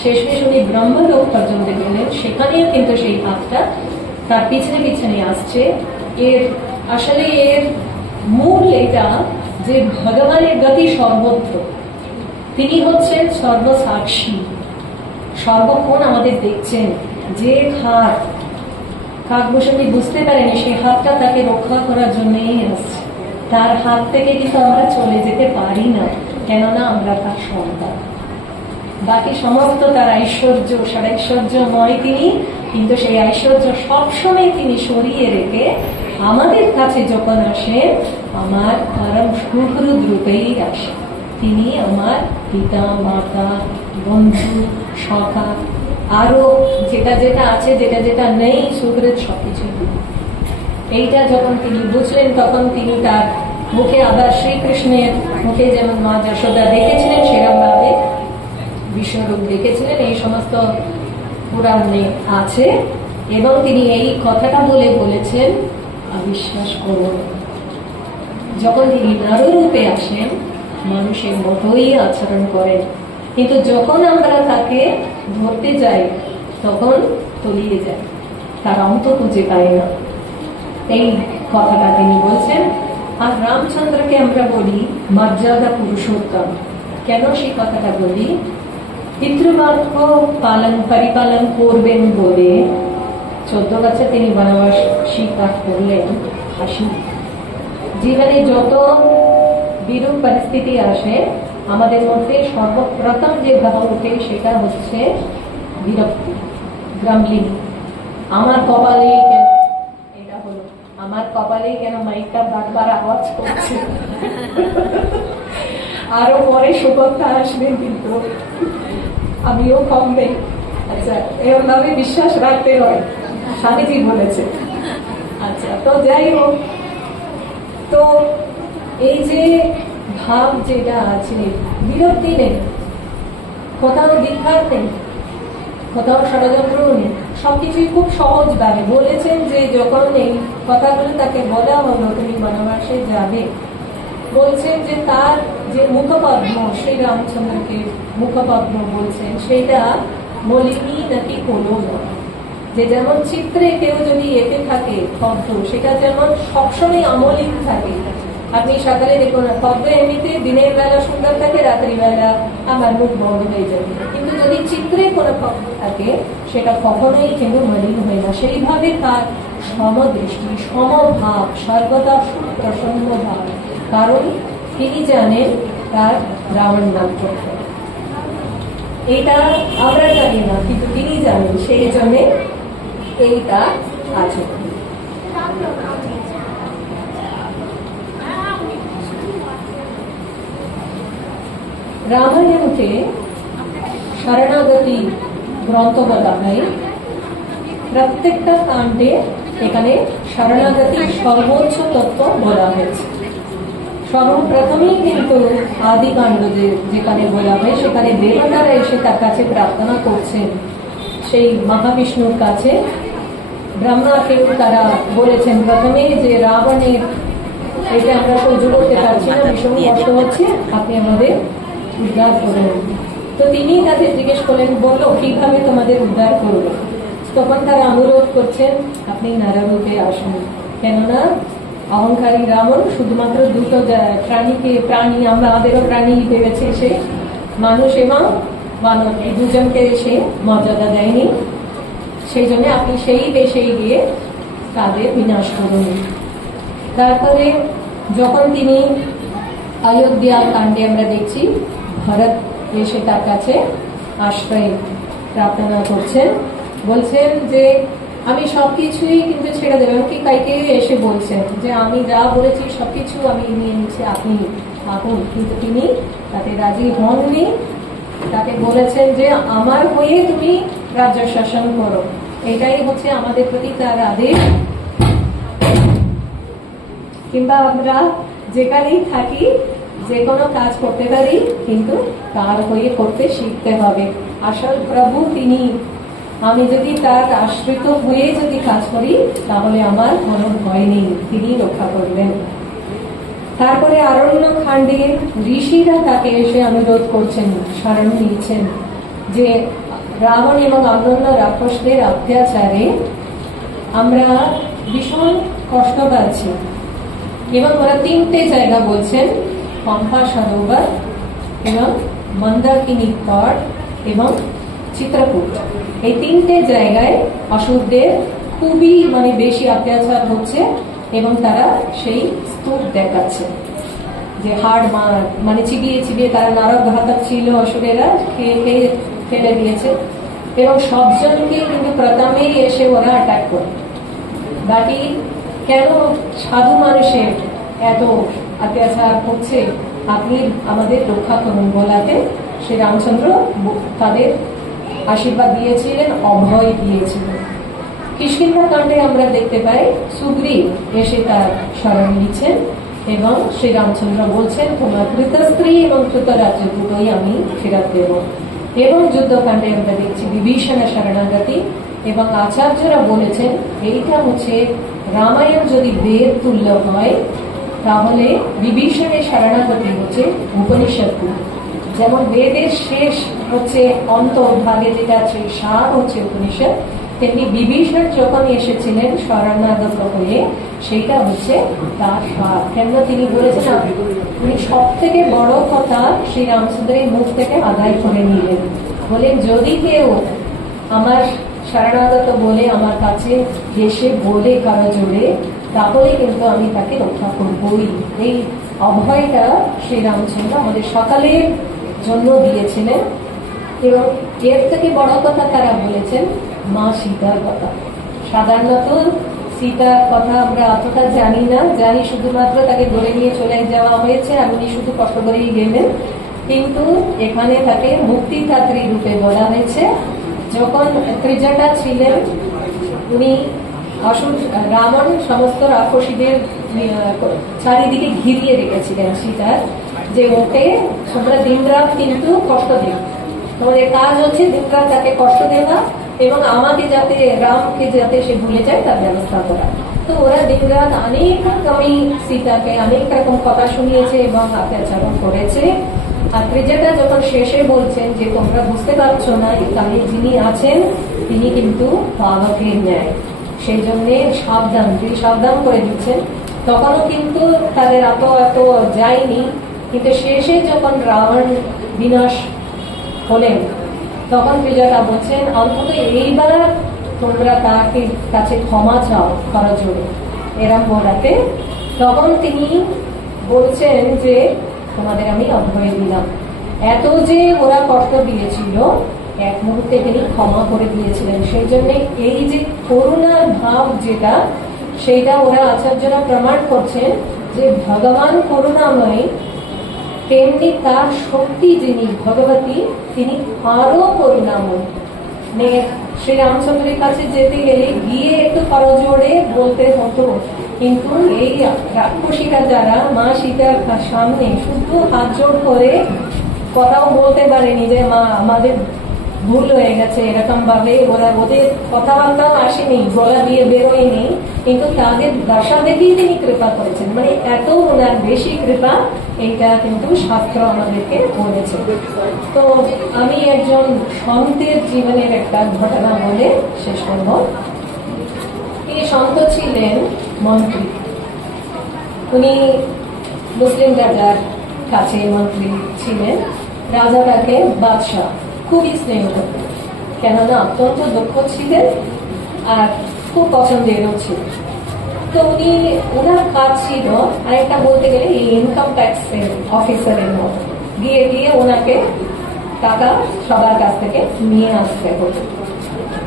শেষমেশ উনি ব্রহ্মলোক পর্যন্ত গেলেন, সেখানেও কিন্তু সেই হাতটা তার পিছনে পিছনে আসছে। এর আসলে এর মূল এটা যে ভগবানের গতি সর্বত্র, তিনি হচ্ছেন সর্বসাক্ষী, সর্বক্ষণ আমাদের দেখছেন। যে হাত কাকভূষণী বুঝতে পারেনি, সেই হাতটা তাকে রক্ষা করার জন্যই আসছে। তার হাত থেকে কিন্তু আমরা চলে যেতে পারি না, কেননা আমরা তার সন্তান। বাকি সমস্ত তার ঐশ্বর্য, ষড়ৈশ্বর্যময় তিনি, কিন্তু সেই ঐশ্বর্য সবসময় তিনি সরিয়ে রেখে আমাদের কাছে যখন আসেন, আমার পরম সুহৃদ রূপেই আসে। তিনি আমার পিতা, মাতা, বন্ধু, সখা, আরো যেটা যেটা আছে, যেটা যেটা নেই, সুহৃদ সবকিছু। এইটা যখন তিনি বুঝলেন, তখন তিনি তার মুখে আবার শ্রীকৃষ্ণের মুখে যেমন মা যশোদা দেখেছিলেন, সেরকম ভাবে বিশ্বরূপ দেখেছিলেন। এই সমস্ত পুরাণে আছে। এবং তিনি এই কথাটা বলেছেন, অবিশ্বাস করব না। যখন তিনি নররূপে আসেন মানুষের মতোই আচরণ করেন, কিন্তু যখন আমরা তাকে ধরতে যাই তখন তলিয়ে যায়, তার অন্ত খুঁজে পাই না। এই কথাটা তিনি বলছেন। আর রামচন্দ্রকে আমরা বলি মর্যাদা পুরুষোত্তম। কেন সেই কথাটা বলি? পিতৃবাক্য পরিপালন করবেন বলে 14 বছর তিনি বনবাস স্বীকার করলেন। জীবনে যত বিরূপ পরিস্থিতি আসে আমাদের মধ্যে সর্বপ্রথম যে ভাব ওঠে সেটা হচ্ছে বিরক্তি, গ্রাম্বলিং। আমার কপালে কেন এটা হলো, আমার কপালে কেন মাইকটা বারবার আওয়াজ করছে। আরো পরে সুকথা আসবে, কিন্তু আমিও কমবে। আচ্ছা, এরকম ভাবে বিশ্বাস রাখতে হয়, স্বামীজি বলেছে। আচ্ছা, তো যাই হোক, তো এই যে ভাব যেটা আছে, বিরক্তি নেই, কোথাও বিখ্যাত নেই, কোথাও ষড়যন্ত্র নেই, সবকিছুই খুব সহজ ভাবে বলেছেন। যে যখন এই কথাগুলো তাকে বলা হলো তুমি বনবাসে যাবে, বলছেন যে তার যে মুখপদ্ম, শ্রী রামচন্দ্রকে মুখপদ্ম বলছেন, সেটা মলিনী নাকি কোনো নয়। যে যেমন চিত্রে কেউ যদি এঁকে থাকে পদ্ম, সেটা যেমন সবসময় অমলিন থাকে। আপনি সকালে দেখুন পদ্ম এমনিতে দিনের বেলা সুন্দর থাকে, রাত্রিবেলা আমার মুখ বন্ধ হয়ে যাবে, কিন্তু যদি চিত্রে কোনো পদ্ম থাকে সেটা কখনোই কিন্তু মলিন হয় না। সেইভাবে তার সমদৃষ্টি, সমভাব, সর্বদা প্রসন্ন ভাব, কারণ তিনি জানেন তার রাবণ নাম করতে। এটা আমরা জানি না, কিন্তু তিনি জানেন, সেই জন্য এইটা আছে। রামায়ণকে শরণাগতি গ্রন্থ বলা হয়। প্রত্যেকটা কাণ্ডে এখানে শরণাগতি সর্বোচ্চ তত্ত্ব বলা হয়েছে। সর্বপ্রথমেই কিন্তু আদি কাণ্ড যেখানে বলা হয়, সেখানে দেবতারা এসে তার কাছে প্রার্থনা করছেন, সেই মহাবিষ্ণুর কাছে। ব্রহ্মাকেও তারা বলেছেন প্রথমে যে রাবণের এটা আমরা সহ্য করতে পারছি না, ভীষণ কষ্ট হচ্ছে, আপনি আমাদের উদ্ধার করুন। তো তিনি তাদের জিজ্ঞেস করলেন, বলো কিভাবে তোমাদের উদ্ধার করবো? তখন তারা অনুরোধ করছেন, আপনি নররূপে আসুন। কেননা অহংকারী রাবণ শুধুমাত্র দুটো প্রাণী, আমাদেরও প্রাণী ভেবেছে সে, মানুষ এবং মানব, এই দুজনকে সে মর্যাদা দেয়নি। সেই জন্য আপনি সেই দেশে গিয়ে তাদের বিনাশ করুন। তারপরে যখন তিনি অযোধ্যা কাণ্ডে আমরা দেখছি, ভরত এসে তার কাছে আশ্রয় প্রার্থনা করছেন, বলছেন যে আমি সবকিছুই কিন্তু ছেড়ে দেব। এমনকি কাইকে এসে বলছেন যে আমি যা বলেছি সবকিছু আমি নিয়ে নিচ্ছি, আপনি থাকুন। কিন্তু তিনি তাতে রাজি হননি। তাকে বলেছেন যে আমার হয়ে তুমি রাজ্য শাসন করো, এটাই হচ্ছে আমাদের প্রতি তার আদেশ। কিংবা আমরা যেখানেই থাকি, যে কোনো কাজ করতে পারি, কিন্তু তার হয়ে করতে শিখতে হবে। আসল প্রভু তিনি, আমি যদি তার আশ্রিত হয়ে যদি কাজ করি তাহলে আমার কোনো ভয় নেই, তিনি রক্ষা করবেন। তারপরে আরণ্য কাণ্ডে ঋষিরা তাকে এসে অনুরোধ করছেন, শরণ নিয়েছেন যে রাবণ এবং অন্যান্য রাক্ষসদের অত্যাচারে আমরা ভীষণ কষ্ট পাচ্ছি। এবং ওরা 3টে জায়গা বলছেন, পম্পা সরোবর এবং মন্দাকিনী তট এবং চিত্রকূট। এই 3টে জায়গায় অসুরদের খুবই বেশি অত্যাচার হচ্ছে এবং তারা সেই স্তূপ দেখাচ্ছে যে হাড় চিবিয়ে চিবিয়ে তারা নরক ঘাতক ছিল, অসুরেরা খেয়ে খেয়ে ফেলে দিয়েছে। এবং সবজনকে কিন্তু প্রথমেই এসে ওরা অ্যাটাক করে। বাকি কেন সাধু মানুষের এত অত্যাচার হচ্ছে, আপনি আমাদের রক্ষা করুন বলাতে শ্রী রামচন্দ্র তাদের আশীর্বাদ দিয়েছিলেন, অভয় দিয়েছিলেন। কিষ্কিন্ধা কাণ্ডে আমরা দেখতে পাই সুগ্রীব এসে তার শরণ নিচ্ছেন এবং শ্রী রামচন্দ্র বলছেন তোমার কৃত স্ত্রী এবং কৃত রাজ্য দুটোই আমি ফেরত দেব। এবং যুদ্ধকাণ্ডে আমরা দেখছি বিভীষণের শরণাগতি এবং আচার্যরা বলেছেন এইটা হচ্ছে রামায়ণ যদি বেদ তুল্য হয় তাহলে বিভীষণের শরণাগতি হচ্ছে উপনিষদ। যেমন বেদের শেষ হচ্ছে অন্তর্ভাগে যেটা আছে সার হচ্ছে উপনিষদ, তেমনি বিভীষণ যখন এসেছিলেন শরণাগত হয়ে সেইটা হচ্ছে তার সার। কেন তিনি বলেছেন উনি সব থেকে বড় কথা শ্রী রামচন্দ্রের মুখ থেকে আদায় করে নিলেন, বলেন যদি কেউ আমার শরণাগত বলে আমার কাছে এসে বলে কারো জোরে তাহলে কিন্তু আমি তাকে রক্ষা করবই। এই অভয়টা শ্রী রামচন্দ্র আমাদের সকালের জন্য দিয়েছিলেন। এবং এর থেকে বড় কথা তারা বলেছেন মা সীতার কথা। সাধারণত সীতার কথা আমরা অতটা জানি না, জানি শুধুমাত্র তাকে ধরে নিয়ে চলে যাওয়া হয়েছে আর উনি শুধু কষ্ট করেই গেলেন, কিন্তু এখানে তাকে মুক্তিদাত্রী রূপে বলা হয়েছে। যখন ত্রিজটা ছিলেন উনি রাবণ সমস্ত রাক্ষসীদের চারিদিকে ঘিরিয়ে রেখেছিলেন সীতার, যে ওকে তোমরা দিনরাত কিন্তু কষ্ট দেবে, তোমাদের কাজ হচ্ছে দিনরাত তাকে কষ্ট দেওয়া এবং আমাকে যাতে রামকে যাতে সে ভুলে যায় তার ব্যবস্থা করা। তো ওরা দিনরাত অনেক রকমই সীতাকে অনেক রকম কথা শুনিয়েছে এবং অত্যাচার করেছে। আর ত্রিজটা যখন শেষে বলছেন যে তোমরা বুঝতে পারছো না এখানে যিনি আছেন তিনি কিন্তু বালকের ন্যায়, সেই জন্য সাবধান, তিনি সাবধান করে দিচ্ছেন। তখনও কিন্তু তাদের এত যায়নি, কিন্তু শেষে যখন রাবণ বিনাশ হলেন তখন ত্রিজটা বলছেন অন্তত এইবার তোমরা তাকে কাছে ক্ষমা চাও করার জন্য এরম বলাতে। তখন তিনি বলছেন যে তোমাদের আমি অভয় দিলাম। এত যে ওরা কষ্ট দিয়েছিল এক মুহূর্তে তিনি ক্ষমা করে দিয়েছিলেন। সেই জন্য এই যে করুণার ভাব যেটা সেইটা ওরা আচার্যরা প্রমাণ করছেন যে ভগবান করুণাময়, তেমনি তার শক্তি যিনি ভগবতী তিনি আরো করুণাময়। শ্রী রামচন্দ্রের কাছে যেতে গেলে গিয়ে একটু করজোড়ে বলতে হতো, কিন্তু এই রাক্ষসীরা যারা মা সীতার সামনে শুধু হাত জোড় করে কথাও বলতে পারেনি যে মা আমাদের ভুল হয়ে গেছে, এরকম ভাবে ওদের কথাবার্তাও আসেনি, গলা দিয়ে বেরোয়নি, কিন্তু তাদের দশা দেখেই তিনি কৃপা করেছেন। মানে এত ওনার বেশি কৃপা, এইটা কিন্তু শাস্ত্র আমাদেরকে বলেছে। তো আমি একজন সন্তের জীবনের একটা ঘটনা বলে শেষ করব। এই সন্ত ছিলেন মন্ত্রী, উনি মুসলিম রাজার কাছে মন্ত্রী ছিলেন। রাজা তাকে বাদশাহ খুবই স্নেহ করতেন, কেননা অত্যন্ত দক্ষ ছিলেন আর খুব পছন্দেরও ছিল। তো উনি ওনার কাজ ছিল আরেকটা বলতে গেলে এই ইনকাম ট্যাক্স অফিসারের মতো গিয়ে গিয়ে ওনাকে টাকা সবার কাছ থেকে নিয়ে আসতে হতো।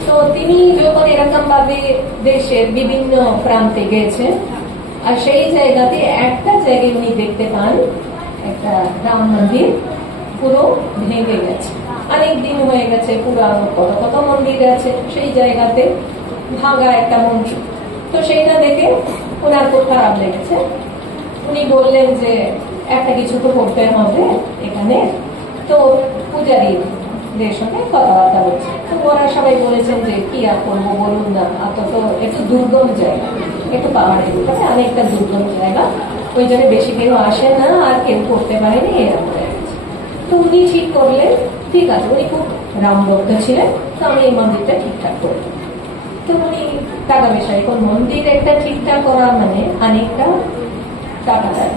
তো তিনি যখন এরকম ভাবে দেশের বিভিন্ন প্রান্তে গেছেন আর সেই জায়গাতে একটা জায়গায় উনি দেখতে পান একটা রাম মন্দির পুরো ভেঙে গেছে, অনেক দিন হয়ে গেছে, পুরানো কত কত মন্দির আছে সেই জায়গাতে ভাঙা একটা মন্দির। তো সেইটা দেখে ওনার খুব খারাপ লেগেছে। উনি বললেন যে একটা কিছু তো করতে হবে এখানে। তো পূজারীদের সঙ্গে কথাবার্তা হচ্ছে, তো ওরা সবাই বলেছেন যে কি আর করবো বলুন না, তো একটু দুর্গম জায়গা, একটু পাহাড়ের উপরে অনেকটা দুর্গম জায়গা, ওই জন্য বেশি কেউ আসে না আর কেউ করতে পারেনি এরকম হয়ে গেছে। তো উনি ঠিক করলেন ঠিক আছে, উনি খুব রাম ভক্ত ছিলেন, তো আমি এই মন্দিরটা ঠিকঠাক করবো। তো উনি টাকা পয়সা, এখন মন্দির একটা ঠিকঠাক করা মানে অনেকটা টাকা দেয়,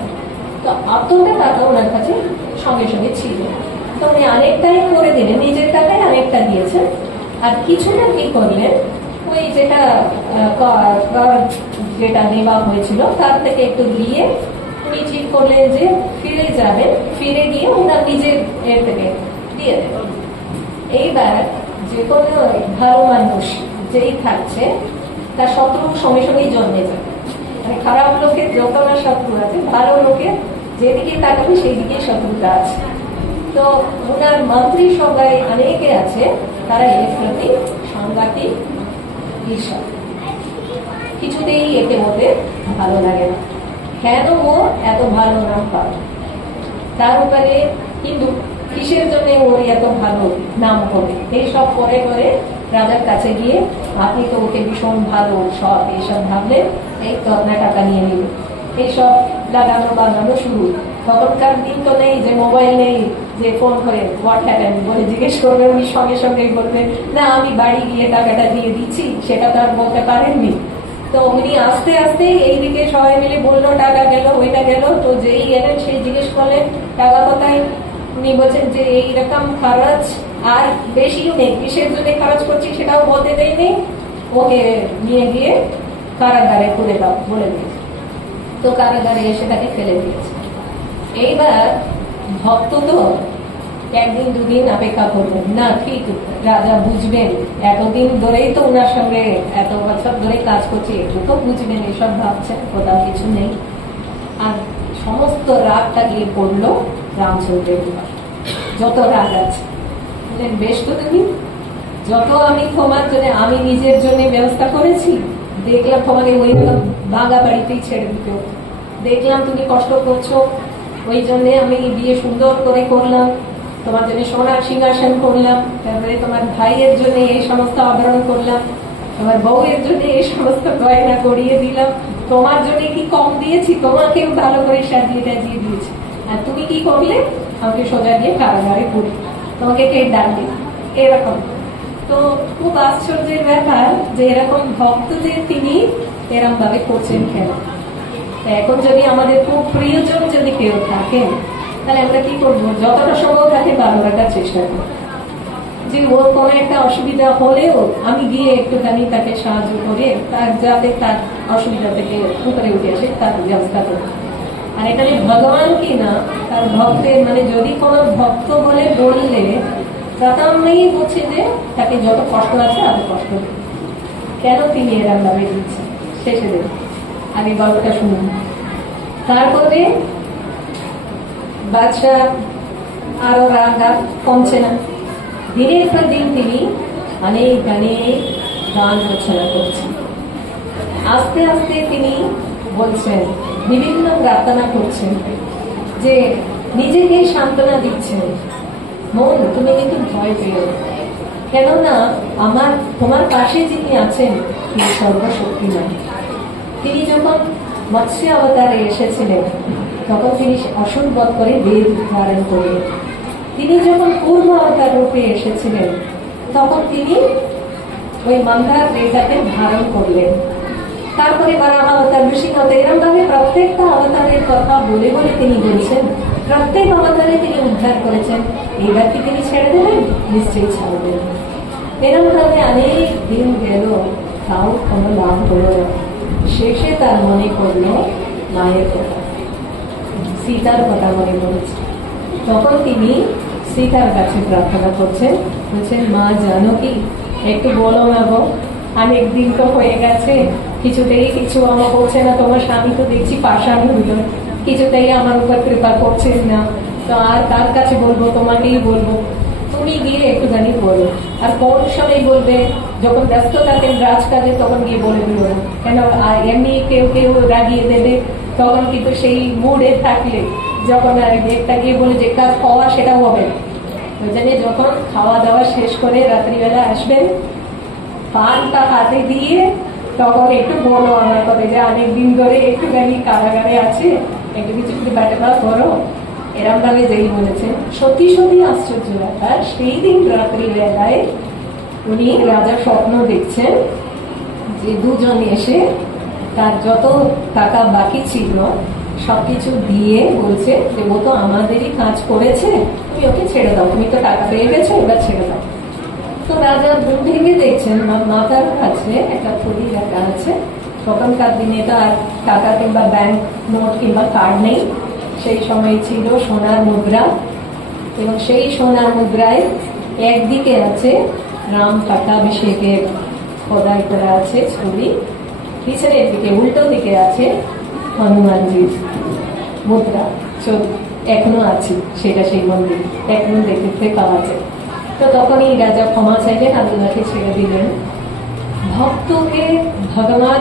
তো এতটা টাকা ওনার কাছে সঙ্গে সঙ্গে ছিল। তো উনি অনেকটাই করে দিলেন, নিজের টাকায় অনেকটা দিয়েছেন। আর কিছুটা কি করলেন, ওই যেটা যেটা নেওয়া হয়েছিল তার থেকে একটু দিয়ে উনি ঠিক করলেন যে ফিরে যাবেন, ফিরে গিয়ে ওনার নিজের এর থেকে দিয়ে দেবেন। এইবার যে কোনো ভালো মানুষ যেই থাকছে তার শত্রু সঙ্গে সঙ্গেই জন্মে যাবে। মানে খারাপ লোকের যত না শত্রু আছে, ভালো লোকের যেদিকে তাকাবে সেই দিকে শত্রুতা আছে। তো ওনার মন্ত্রী সবাই অনেকে আছে, তারা এর প্রতি সাংঘাতিক ঈর্ষা, কিছুতেই একে ওদের ভালো লাগে না, কেন ও এত ভালো নাম পাবে, তার উপরে কিন্তু কিসের জন্য ওর এত ভালো নাম হবে, এইসব করে করে রাজার কাছে গিয়ে আপনি তো ওকে ভীষণ ভালো সব এইসব ভাবলেন, এই তো আপনার টাকা নিয়ে নিল, এইসব লাগানো বাগানো শুরু। তখনকার দিন তো নেই যে মোবাইল নেই যে ফোন করে হোয়াট হ্যাপেন বলে জিজ্ঞেস করবে, উনি সঙ্গে সঙ্গে বলবেন না আমি বাড়ি গিয়ে টাকাটা দিয়ে দিচ্ছি, সেটা তো আর বলতে পারেননি। তো উনি আস্তে আস্তে এইদিকে সবাই মিলে বললো টাকা গেল ওইটা গেল, তো যেই এলেন সেই জিজ্ঞেস করলেন টাকা কোথায়। উনি বলছেন যে এইরকম খরচ আর বেশিও নেই, কিসের জন্য খরচ করছি সেটাও বলতে দেয়নি, ওকে নিয়ে গিয়ে কারাগারে তুলে দাও বলে দিয়েছে। তো কারাগারে এসে তাকে ফেলে দিয়েছে। এইবার ভক্ত তো একদিন দুদিন অপেক্ষা করবেন না, ঠিক রাজা বুঝবেন, এতদিন ধরেই তো ওনার সঙ্গে এত বছর ধরে কাজ করছি, একটু তো বুঝবেন, এসব ভাবছেন কোথাও কিছু নেই। আর সমস্ত রাগটা গিয়ে পড়লো রামচন্দ্রের উপর, যত রাগ আছে। বেশ তো তুমি, যত আমি তোমার জন্য আমি নিজের জন্য ব্যবস্থা করেছি, দেখলাম তোমাকে ওই ভাঙা বাড়িতেই ছেড়ে দিতে, দেখলাম তুমি কষ্ট করছো, ওই জন্য আমি বিয়ে সুন্দর করে করলাম, তোমার জন্য সোনার সিংহাসন করলাম, তারপরে তোমার ভাইয়ের জন্য এই সমস্ত আবরণ করলাম, তোমার বউয়ের জন্য এই সমস্ত গয়না করিয়ে দিলাম, তোমার জন্য কি কম দিয়েছি, তোমাকেও ভালো করে সাজিয়ে টাজিয়ে দিয়েছি, আর তুমি কি করলে আমাকে সোজা দিয়ে কারাগারে পুরে তোমাকে কে ডাকবে, এরকম। তো খুব আশ্চর্যের ব্যাপার যে এরকম ভক্তদের তিনি এরকম ভাবে করছেন কেন। এখন যদি আমাদের খুব প্রিয়জন যদি কেউ থাকেন, তাহলে আমরা কি করবো, যতটা সম্ভব তাকে ভালো রাখার চেষ্টা করবো, যে ওর কোনো একটা অসুবিধা হলেও আমি গিয়ে একটুখানি তাকে সাহায্য করে তার যাতে তার অসুবিধা থেকে উপরে উঠে আসে তার ব্যবস্থা করবো। আর এখানে ভগবান কি না তার ভক্তের মানে যদি কোনো ভক্ত বলে বললে প্রথমেই বলছে যে তাকে যত কষ্ট আছে আরো কষ্ট দেবে, কেন তিনি এরকম ভাবে দিচ্ছেন শেষে দেবে। আমি গল্পটা শুনুন। তারপরে বাদশাহ আরো রাগ কমছে না, দিনের পর দিন তিনি অনেক অনেক গান রচনা করছেন। আস্তে আস্তে তিনি বলছেন, বিভিন্ন প্রার্থনা করছেন, যে নিজেকে সান্ত্বনা দিচ্ছেন, মন তুমি কিন্তু ভয় পেও, কেননা আমার তোমার পাশে যিনি আছেন তিনি সর্বশক্তিমান। তিনি যখন মৎস্য অবতারে এসেছিলেন তখন তিনি অসুর বধ করে বেদ ধারণ করলেন। তিনি যখন পূর্ণ অবতার রূপে এসেছিলেন তখন তিনি ওই মন্দার বেদাকে ধারণ করলেন। তারপরে বারাহ অবতার, ঋষি অবতার, এরকম ভাবে প্রত্যেকটা অবতারের কথা বলে বলে তিনি বলছেন, প্রত্যেক অবতারে তিনি উদ্ধার করেছেন। এইবার কি তিনি ছেড়ে দেবেন? নিশ্চয়ই ছাড়বেন। এরকম ভাবে অনেক দিন গেল, তাও কোনো লাভ হলো না। শেষে তার মনে পড়লো মায়ের কথা, সীতার কথা মনে পড়েছে। তখন তিনি সীতার কাছে প্রার্থনা করছেন, বলছেন মা জানো কি, একটু বলো না গো, অনেক দিন তো হয়ে গেছে, কিছুতেই কিছু আমার বলছে না, তোমার স্বামী তো দেখছি পাষাণ হইল, কিছুতেই আমার উপর কৃপা করছেন না, তো আর তার কাছে বলবো, তোমাকেই বলবো, তুমি গিয়ে একটুখানি বলো। আর কোন সময় বলবে, যখন ব্যস্ত থাকেন রাজকাজে তখন গিয়ে বলে দিল না, কেন এমনি কেউ কেউ রাগিয়ে দেবে, তখন কিন্তু সেই মুডে থাকলে যখন একটা গিয়ে বলে যে কাজ খাওয়া সেটা হবে না। ওই জন্য যখন খাওয়া দাওয়া শেষ করে রাত্রিবেলা আসবেন, পানটা হাতে দিয়ে তখন একটু বলো আমার কথা, যে অনেকদিন ধরে একটুখানি কারাগারে আছে, একটু কিছু ব্যাটাবা করো, এরম ভাবে যেই বলেছেন। সত্যি সত্যি আশ্চর্য ব্যাপার, সেই দিন রাত্রিবেলায় উনি রাজা স্বপ্ন দেখছেন যে দুজন এসে তার যত টাকা বাকি ছিল সবকিছু দিয়ে বলছে যে ও তো আমাদেরই কাজ করেছে, তুমি ওকে ছেড়ে দাও, তুমি তো টাকা পেয়ে গেছো, এবার ছেড়ে দাও। তো রাজা ঘুম ভেঙে দেখছেন মাথার কাছে একটা থলি রাখা আছে। তখনকার দিনে তো আর টাকা কিংবা ব্যাংক নোট কিংবা কার্ড নেই, সেই সময় ছিল সোনার মুদ্রা, এবং সেই সোনার মুদ্রায় একদিকে আছে রাম পট্টাভিষেকের খোদাই করা আছে ছবি, পিছনের দিকে উল্টো দিকে আছে হনুমানজির মুদ্রা ছবি, এখনো আছে সেটা, সেই মন্দির এখনো দেখতে পাওয়া যায়। তো তখনই রাজা ক্ষমা চাইলেন, আল্লাহকে ছেড়ে দিলেন। ভক্তকে ভগবান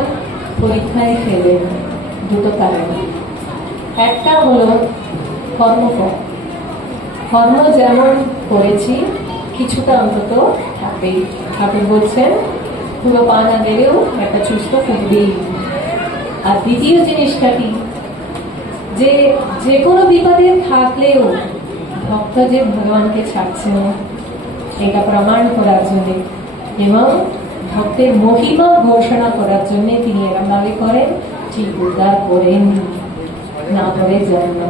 পরীক্ষায় ফেলেন দুটো কারণে। একটা হলো কর্মফল, কর্ম যেমন করেছি কিছুটা অন্তত থাকবেই। ঠাকুর বলছেন পুরো পা না গেলেও একটা চুস্ত ফুটবেই। আর দ্বিতীয় জিনিসটা কি, যে যে কোনো বিপদে থাকলেও ভক্ত যে ভগবানকে ছাড়ছে না, এটা প্রমাণ করার জন্য এবং ভক্তের মহিমা ঘোষণা করার জন্য তিনি এরম ভাবে করেন, ঠিক উদ্ধার করেন, না করে যান না।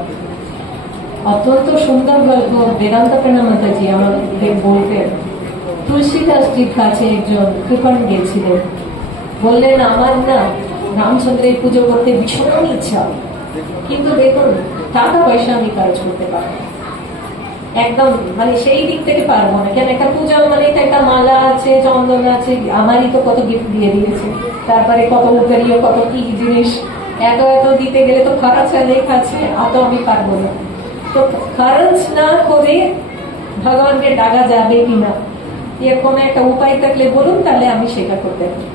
অত্যন্ত সুন্দর গল্প বেদান্ত প্রণামাতাজি আমাদের বলতেন। তুলসীদাসজির কাছে একজন কৃপণ গেছিলেন, বললেন আমার না রামচন্দ্রের পুজো করতে ভীষণ ইচ্ছা, কিন্তু দেখুন টাকা পয়সা আমি খরচ করতে পারবো না, একদম মানে সেই দিক থেকে পারবো না। কেন, একটা পূজা মানে একটা মালা আছে, চন্দন আছে, আমারই তো কত গিফট দিয়ে দিয়েছে, তারপরে কত উপরিও কত কি জিনিস, এত এত দিতে গেলে তো খরচ হয়ে খাচ্ছে, অত আমি পারবো না। তো খরচ না করে ভগবানকে ডাকা যাবে কিনা, এর কোনো একটা উপায় থাকলে বলুন, তাহলে আমি সেটা করতে পারি।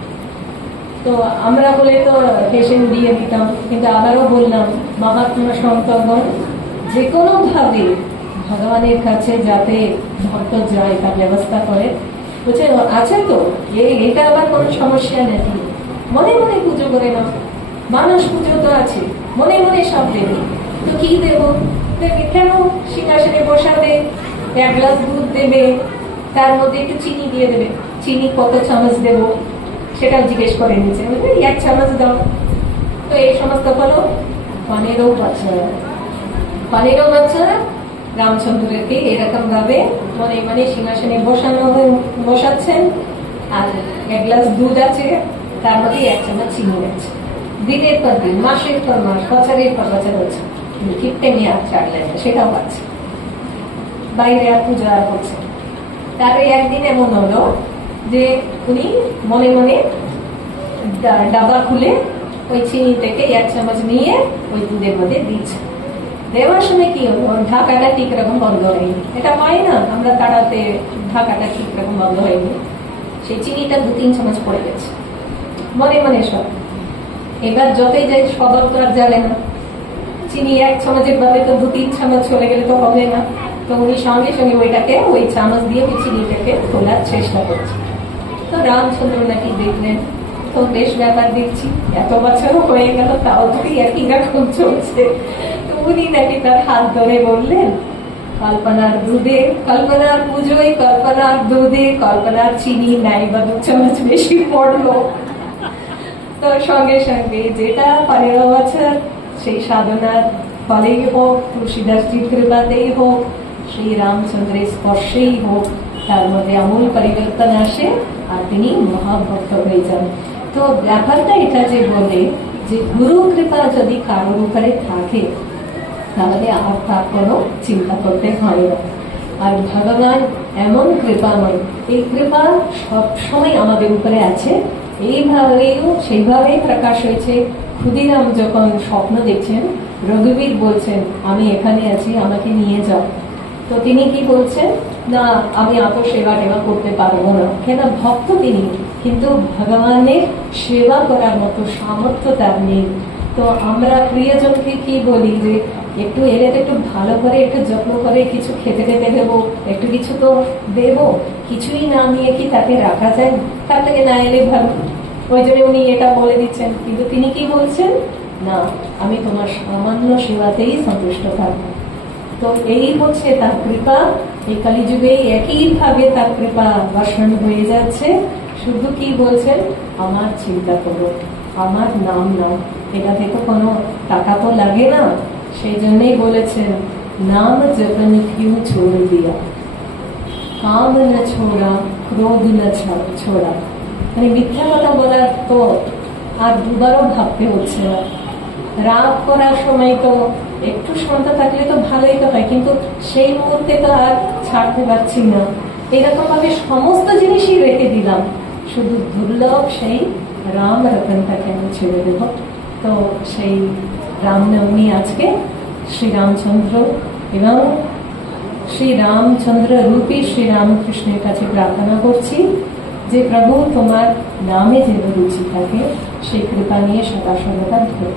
তো আমরা বলে তো পেশেন্ট দিয়ে দিতাম, কিন্তু আবারও বললাম মহাত্মা সন্তগণ যে কোনো ভাবে ভগবানের কাছে যাতে ভক্ত যায় তার ব্যবস্থা করে। বলছে আছে তো এটা আবার কোনো সমস্যা নেই, মনে মনে পুজো করে না, মানুষ পুজো তো আছে, মনে মনে সব দেবে। তো কি দেবো, কেন সিংহাসনে বসাবে, এক গ্লাস দুধ দেবে, তার মধ্যে একটু চিনি দিয়ে দেবে, চিনি কত চামচ দেবো সেটা জিজ্ঞেস করে নিচ্ছে, এক চামচ দাও। তো এই সমস্ত হলো 15 বছর, 15 বছর রামচন্দ্রকে এরকম ভাবে মনে মনে সিংহাসনে বসাচ্ছেন, আর এক গ্লাস দুধ আছে, তার মধ্যে এক চামচ চিনি আছে, দিনের পর দিন, মাসের পর মাস, বছরের পর বছর হচ্ছে, কিপ্টে নিয়ে আর ছাড়লেন না, সেটাও পাচ্ছে, বাইরে আর পুজো আর করছে। তারপরে একদিন এমন হলো যে উনি মনে মনে ডাবা খুলে ওই চিনি থেকে এক চামচ নিয়ে ওই দুধের মধ্যে দিচ্ছে। দেওয়ার সময় কি হলো, ঢাকাটা ঠিক রকম বন্ধ হয়নি, এটা হয় না আমরা তাড়াতে, ঢাকাটা ঠিক রকম বন্ধ হয়নি, সেই চিনিটা 2-3 চামচ পড়ে গেছে, মনে মনে সব। এবার যতই যাই সদর তো আর জানে না, চিনি এক চামচের বাদে তো 2-3 চামচ চলে গেলে তো হবে না। তো উনি সঙ্গে সঙ্গে ওইটাকে ওই চামচ দিয়ে ওই চিনিটাকে তোলার চেষ্টা করছে। তো রামচন্দ্র নাকি দেখলেন, তো বেশ ব্যাপার দেখছি, এত বছরও হয়ে গেল তাও তো একই রকম চলছে। তো উনি নাকি তার হাত ধরে বললেন, কল্পনার দুধে, কল্পনার পুজোয়, কল্পনার দুধে, কল্পনার চিনি নাই বা 2 চামচ বেশি পড়লো। তো সঙ্গে সঙ্গে যেটা 15 বছর সেই সাধনার ফলেই হোক, তুলসীদাসজির কৃপাতেই হোক, শ্রী রামচন্দ্রের স্পর্শেই হোক, তার মধ্যে আমূল পরিবর্তন আসে আর তিনি মহাভক্ত হয়ে যান। তো ব্যাপারটা এটা যে বলে যে গুরু কৃপা যদি কারোর উপরে থাকে তাহলে আর তার কোনো চিন্তা করতে হয় না। আর ভগবান এমন কৃপাময়, এই কৃপা সবসময় আমাদের উপরে আছে, এইভাবেও সেইভাবেই প্রকাশ হয়েছে। ক্ষুদিরাম যখন স্বপ্ন দেখছেন, রঘুবীর বলছেন আমি এখানে আছি, আমাকে নিয়ে যাও। তো তিনি কি বলছেন, না আমি এত সেবা টেবা করতে পারবো না, কেন ভক্ত তিনি, কিন্তু ভগবানের সেবা করার মতো সামর্থ্য তার নেই। তো আমরা প্রিয়জনকে কি বলি যে একটু এলে তো একটু ভালো করে একটু যত্ন করে কিছু খেতে খেতে দেবো, একটু কিছু তো দেবো, কিছুই না নিয়ে কি তাকে রাখা যায়, তার থেকে না এলে ভালো। ওই জন্য উনি এটা বলে দিচ্ছেন, কিন্তু তিনি কি বলছেন, না আমি তোমার সামান্য সেবাতেই সন্তুষ্ট থাকবো। তো এই হচ্ছে তার কৃপা, এই কলিযুগে একই ভাবে তার কৃপা বর্ষণ হয়ে যাচ্ছে। শুধু কি বলছেন, আমার চিন্তা করো, আমার নাম নাও, এটা থেকে কোনো টাকা তো লাগে না, সেই জন্যই বলেছেন নাম জপন কিউ ছোড় দিয়া, কাম না ছোড়া, ক্রোধ না ছোড়া। মানে মিথ্যা কথা বলার তো আর দুবারও ভাবতে হচ্ছে না। রাগ করার সময় তো একটু শান্ত থাকলে তো ভালোই তো হয়, কিন্তু সেই মুহূর্তে তো আর ছাড়তে পারছি না, এরকম ভাবে সমস্ত জিনিসই রেখে দিলাম, শুধু দুর্লভ সেই রাম রতনটাকে আমি ছেড়ে দেব। তো সেই রামনবমী আজকে শ্রীরামচন্দ্র এবং শ্রীরামচন্দ্র রূপী শ্রীরামকৃষ্ণের কাছে প্রার্থনা করছি যে প্রভু তোমার নামে যে রুচি থাকে সেই কৃপা নিয়ে সদা সর্বদা ধরে।